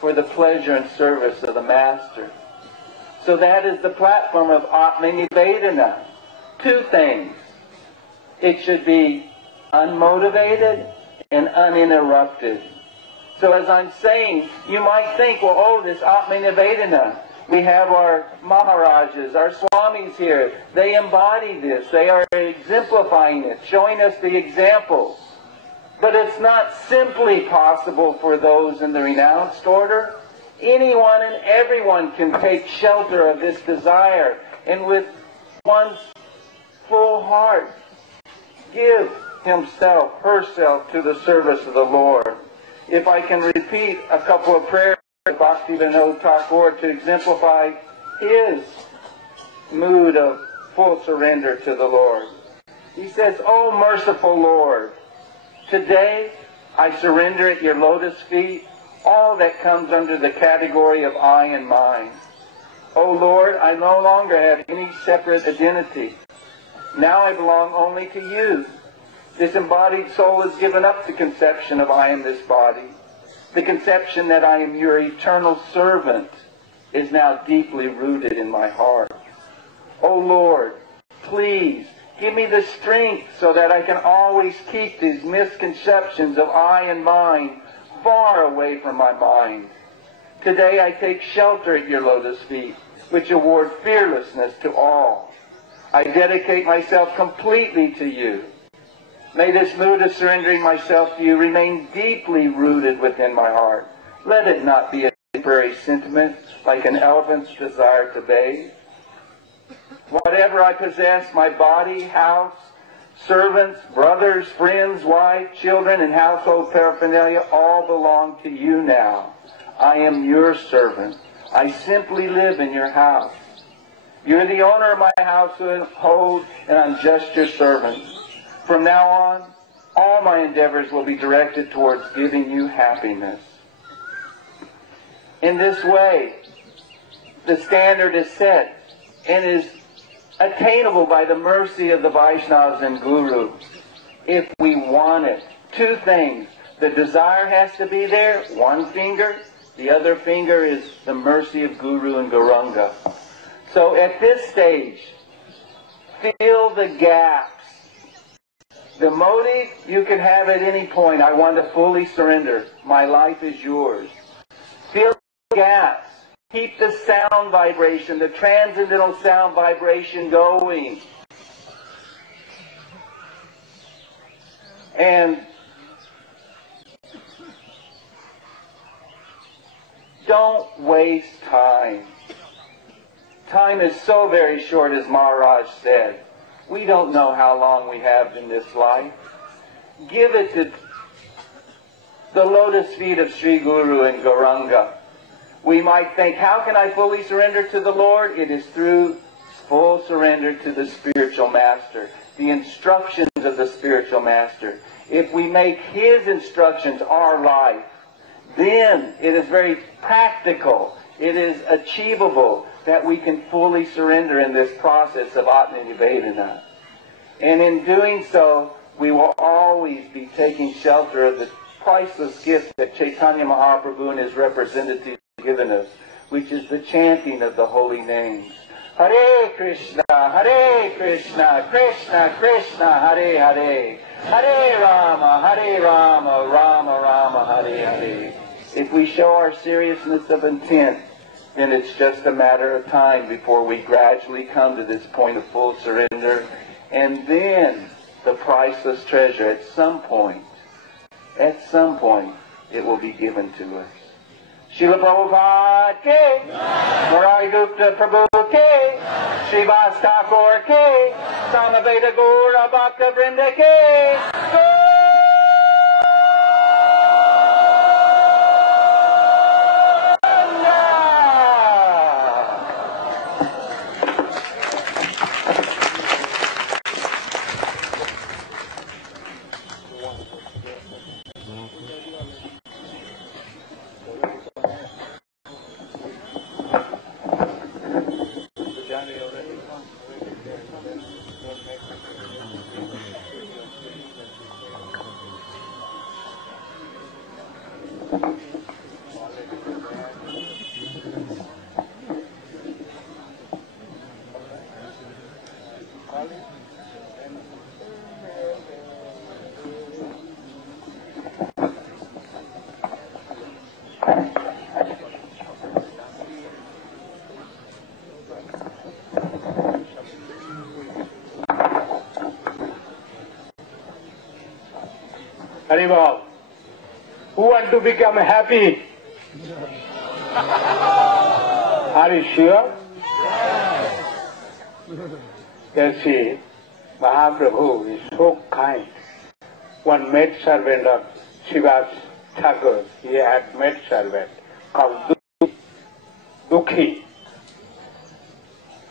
for the pleasure and service of the master. So that is the platform of ätma-nivedanam. Two things. It should be unmotivated and uninterrupted. So as I'm saying, you might think, well, oh, this ätma-nivedanam. We have our Maharajas, our Swamis here. They embody this. They are exemplifying it, showing us the example. But it's not simply possible for those in the renounced order. Anyone and everyone can take shelter of this desire and with one's full heart give himself, herself to the service of the Lord. If I can repeat a couple of prayers of Bhaktivinoda Thakur to exemplify his mood of full surrender to the Lord. He says, "O merciful Lord, today I surrender at your lotus feet all that comes under the category of I and mine. O Lord, I no longer have any separate identity. Now I belong only to you. This embodied soul has given up the conception of I am this body. The conception that I am your eternal servant is now deeply rooted in my heart. O Lord, please give me the strength so that I can always keep these misconceptions of I and mine far away from my mind. Today I take shelter at your lotus feet, which award fearlessness to all. I dedicate myself completely to you. May this mood of surrendering myself to you remain deeply rooted within my heart. Let it not be a temporary sentiment like an elephant's desire to bathe. Whatever I possess, my body, house, servants, brothers, friends, wife, children, and household paraphernalia all belong to you now. I am your servant. I simply live in your house. You're the owner of my household, and I'm just your servant. From now on, all my endeavors will be directed towards giving you happiness." In this way, the standard is set and is attainable by the mercy of the Vaishnavas and Guru. If we want it, two things. The desire has to be there, one finger. The other finger is the mercy of Guru and Gauranga. So at this stage, fill the gaps. The motive you can have at any point. I want to fully surrender. My life is yours. Fill the gaps. Keep the sound vibration, the transcendental sound vibration going. And don't waste time. Time is so very short, as Maharaj said. We don't know how long we have in this life. Give it to the lotus feet of Sri Guru and Gauranga. We might think, how can I fully surrender to the Lord? It is through full surrender to the spiritual master, the instructions of the spiritual master. If we make his instructions our life, then it is very practical, it is achievable that we can fully surrender in this process of ätma-nivedanam. And in doing so, we will always be taking shelter of the priceless gift that Chaitanya Mahaprabhu and his representatives have given us, which is the chanting of the holy names. Hare Krishna, Krishna Krishna, Hare Hare, Hare Rama, Rama Rama, Hare Hare. If we show our seriousness of intent, then it's just a matter of time before we gradually come to this point of full surrender. And then the priceless treasure, at some point, it will be given to us. Srila Prabhupada Ke, Murari Gupta Prabhu Ke, Sri Thakur Ke, Son of Gopula Bhakta Vrinda Ke. Haribol, who want to become happy? Are you sure? You see, Mahaprabhu is so kind. One maid servant of Srila Thakur, he had maid servant called Dukhi.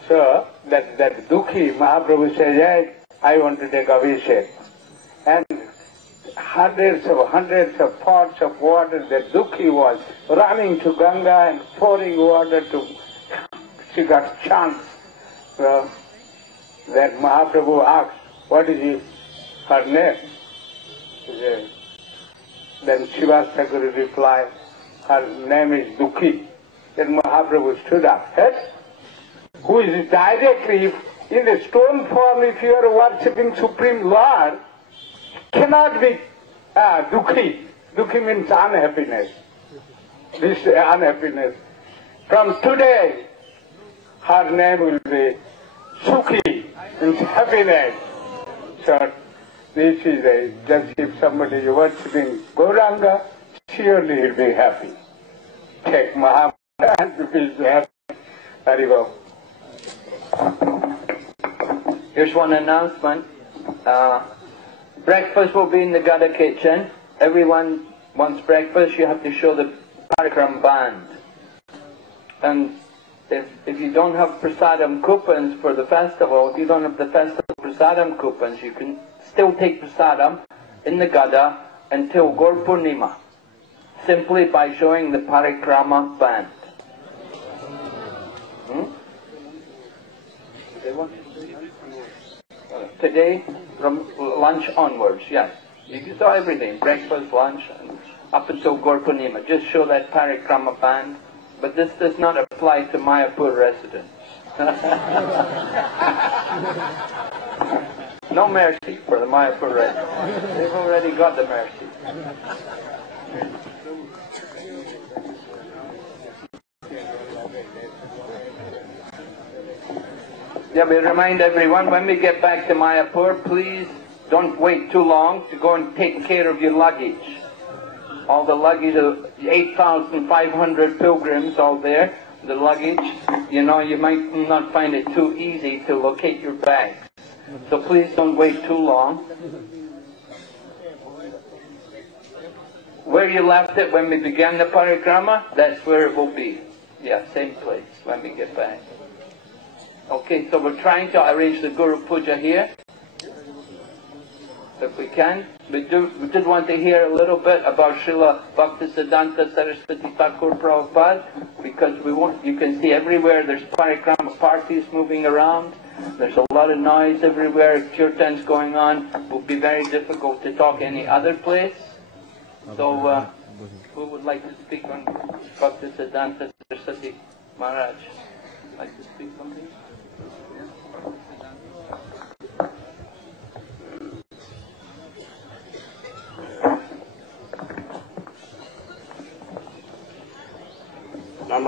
So that Dukhi, Mahaprabhu says, yes, I want to take Abhishek. And hundreds of pots of water, that Dukhi was running to Ganga and pouring water to, she got chance. So then Mahaprabhu asked, what is her name? Then Srila Thakur replied, her name is Dukhi. Then Mahaprabhu stood up. Yes? Who is directly in the stone form, if you are worshipping Supreme Lord, cannot be Dukhi. Dukhi means unhappiness. This unhappiness. From today, her name will be Sukhi, means happiness. So this is just if somebody is worshipping Gauranga, surely he will be happy. Take Maha and be happy. Haribol. Here's one announcement. Breakfast will be in the Gada kitchen. Everyone wants breakfast. You have to show the Parikrama band. And if you don't have prasadam coupons for the festival, if you don't have the festival prasadam coupons, you can still take prasadam in the Gada until Gaur Purnima, simply by showing the Parikrama band. Today, from lunch onwards, yes. You saw everything, breakfast, lunch, and up until Gaur Purnima. Just show that Parikrama band, but this does not apply to Mayapur residents. No mercy for the Mayapur residents. They've already got the mercy. Yeah, we remind everyone, when we get back to Mayapur, please don't wait too long to go and take care of your luggage. All the luggage, 8,500 pilgrims all there, the luggage, you know, you might not find it too easy to locate your bags. So please don't wait too long. Where you left it when we began the parikrama, that's where it will be. Yeah, same place when we get back. Okay, so we're trying to arrange the Guru Puja here, if we can. We did want to hear a little bit about Srila Bhaktisiddhanta Saraswati Thakur Prabhupada, because you can see everywhere there's parikrama parties moving around. There's a lot of noise everywhere, kirtans going on. It will be very difficult to talk any other place. So, who would like to speak on Bhaktisiddhanta Saraswati Maharaj? Like to speak something?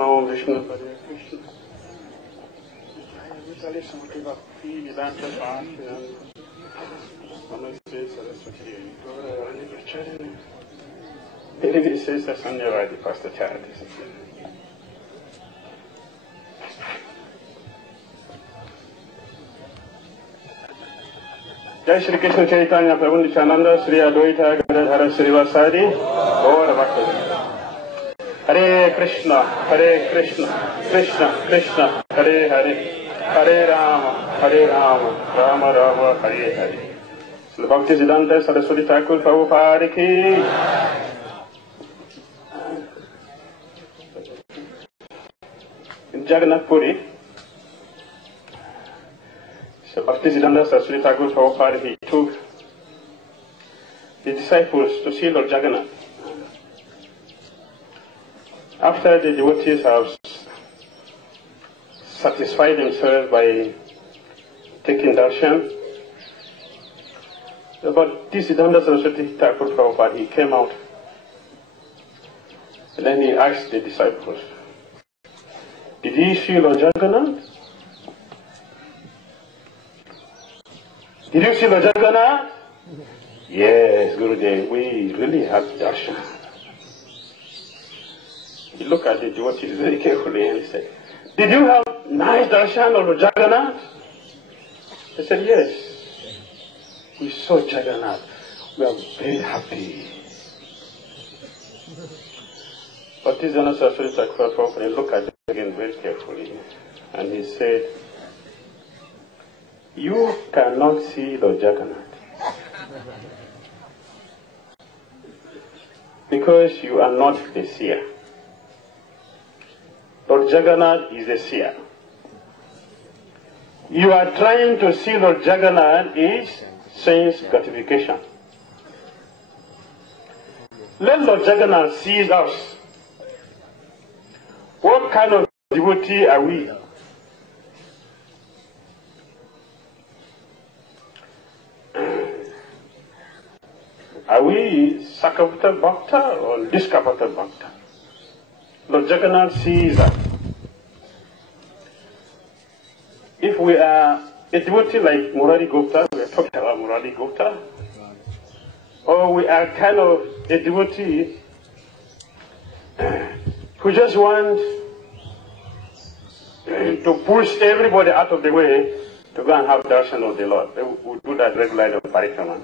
Parikrama Om Vishnu Hare Krishna. Jai Shri Krishna Chaitanya Prabhu Nityananda Sri Advaita Gadadhara Srivasadi Gaura Bhakta. Hare Krishna, Krishna Krishna, Hare Hare, Hare Rama, Rama Rama, Hare Hare. Srila Bhaktivinoda Thakur Prabhupada ki. In Jagannätha Puri, so Bhaktivinoda Thakur Prabhupada, he took the disciples to see Lord Jagannätha. After the devotees have satisfied themselves by taking darshan, but this Siddhanta Saraswati Thakur Prabhupada, he came out and then he asked the disciples, did you see Lord Jagannätha? Did you see Lord Jagannätha? Yes, Gurudev, we really had darshan. He looked at the devotees very carefully and he said, did you have nice darshan of Lord Jagannätha? They said, yes. We saw Jagannätha. We are very happy. But this Jana Saraswati Thakur Prabhupada looked at it again very carefully and he said, you cannot see Lord Jagannätha because you are not the seer. Lord Jagannätha is the seer. You are trying to see Lord Jagannätha is sense gratification. Let Lord Jagannätha see us. What kind of devotee are we? Are we Sakapata Bhakta or Niskapata Bhakta? Lord Jagannätha sees us. If we are a devotee like Murari Gupta, we are talking about Murari Gupta, or we are kind of a devotee who just want to push everybody out of the way to go and have darshan of the Lord. They would do that regularly on Parikrama.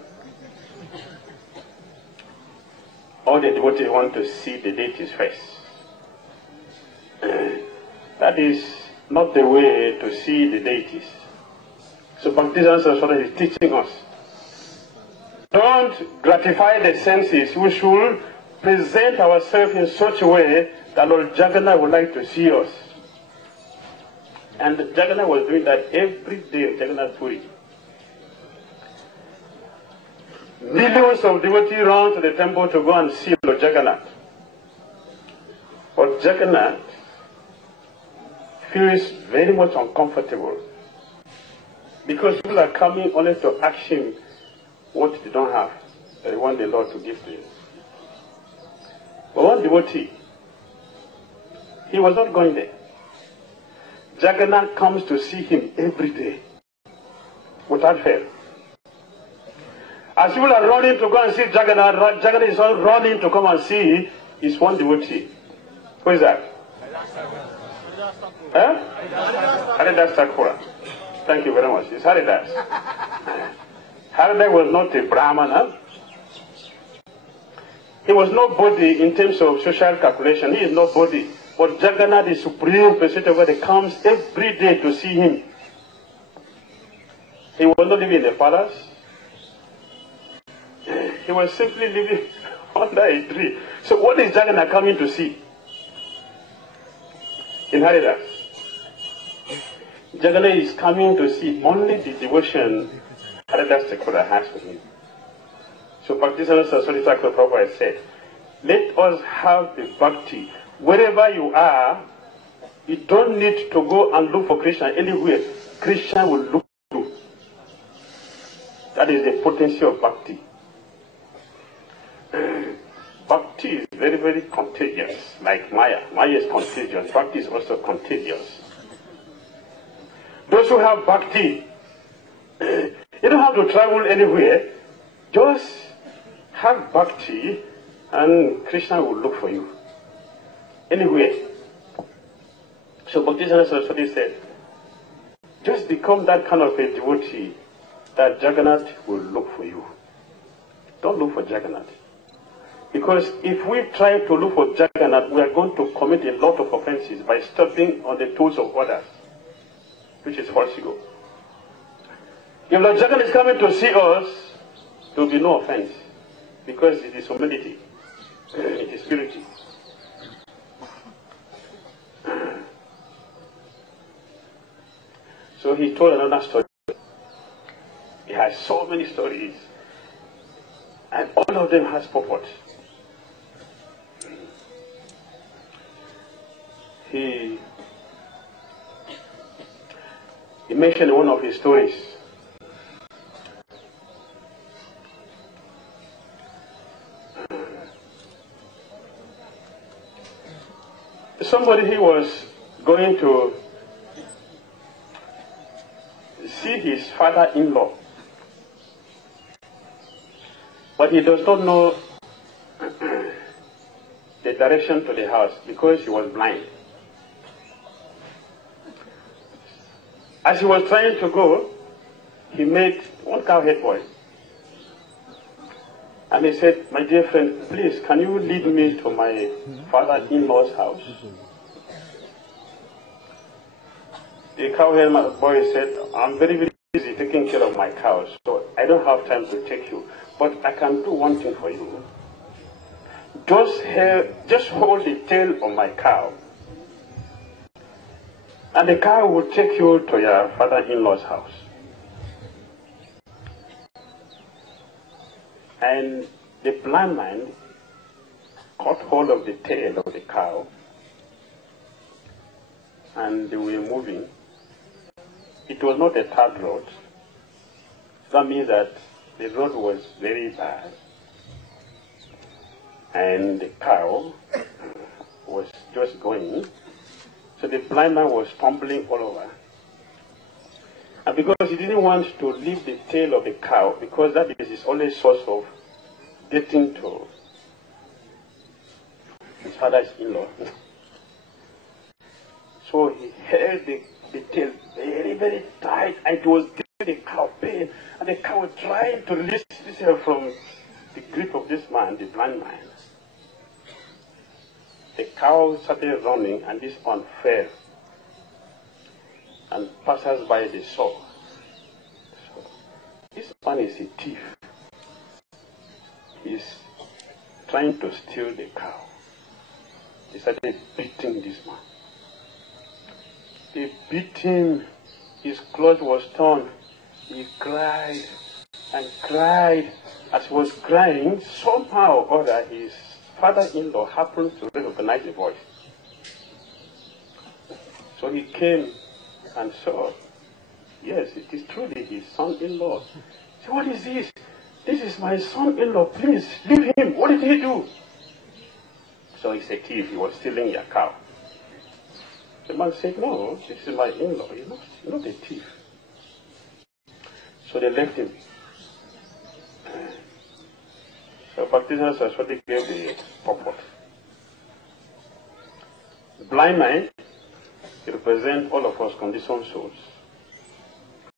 All the devotees want to see the deity's face. That is not the way to see the deities. So Bhaktivinoda Saraswati is teaching us. Don't gratify the senses. We should present ourselves in such a way that Lord Jagannätha would like to see us. And Jagannätha was doing that every day in Jagannätha Puri. Millions of devotees run to the temple to go and see Lord Jagannätha. But Jagannätha feels very much uncomfortable because people are coming only to ask him what they don't have. They want the Lord to give to you. But one devotee, he was not going there. Jagannätha comes to see him every day without fail. As people are running to go and see Jagannätha, Jagannätha is all running to come and see his one devotee. Who is that? Haridas Thakur. Thank you very much. It's Haridas. Haridas was not a Brahmana. He was nobody in terms of social calculation. He is nobody. But Jagannätha, the supreme personality, that comes every day to see him. He was not living in the palace. He was simply living under a tree. So what is Jagannätha coming to see? In Haridas, Jagannätha is coming to see only the devotion Haridas Thakur has for him. So Bhaktivinoda Saraswati Thakur Prabhupada said, let us have the bhakti. Wherever you are, you don't need to go and look for Krishna anywhere. Krishna will look for you. That is the potency of bhakti. Bhakti is very, very contagious, like Maya. Maya is contagious. Bhakti is also contagious. Those who have Bhakti, you don't have to travel anywhere. Just have Bhakti and Krishna will look for you. Anywhere. So Bhaktivinoda Saraswati said, just become that kind of a devotee that Jagannätha will look for you. Don't look for Jagannätha. Because if we try to look for Jagannätha, we are going to commit a lot of offenses by stepping on the toes of others, which is false ego. If Lord Jagannätha is coming to see us, there will be no offense, because it is humility, it is purity. So he told another story. He has so many stories, and all of them has purport. He mentioned one of his stories. Somebody, he was going to see his father-in-law, but he does not know the direction to the house because he was blind. As he was trying to go, he met one cowhead boy. And he said, my dear friend, please, can you lead me to my father-in-law's house? The cowhead boy said, I'm very, very busy taking care of my cows, so I don't have time to take you. But I can do one thing for you. Just hold the tail of my cow, and the cow will take you to your father-in-law's house. And the blind man caught hold of the tail of the cow, and they were moving. It was not a third road. That means that the road was very bad, and the cow was just going. So the blind man was stumbling all over. And because he didn't want to leave the tail of the cow, because that is his only source of getting to his father's-in-law. So he held the tail very, very tight, and it was giving the cow pain. And the cow was trying to release itself from the grip of this man, the blind man. The cow started running, and this one fell. And passers-by, they saw. So, this man is a thief. He's trying to steal the cow. They started beating this man. They beat him. His clothes was torn. He cried and cried. As he was crying, somehow or other, his father-in-law happened to recognize the voice. So he came and saw, yes, it is truly his son-in-law. He said, what is this? This is my son-in-law. Please, leave him. What did he do? So he said, thief, he was stealing your cow. The man said, no, this is my in-law. He's not a thief. So they left him. So Bhaktivinoda Saraswati gave the purport. Blind man represents all of us conditioned souls.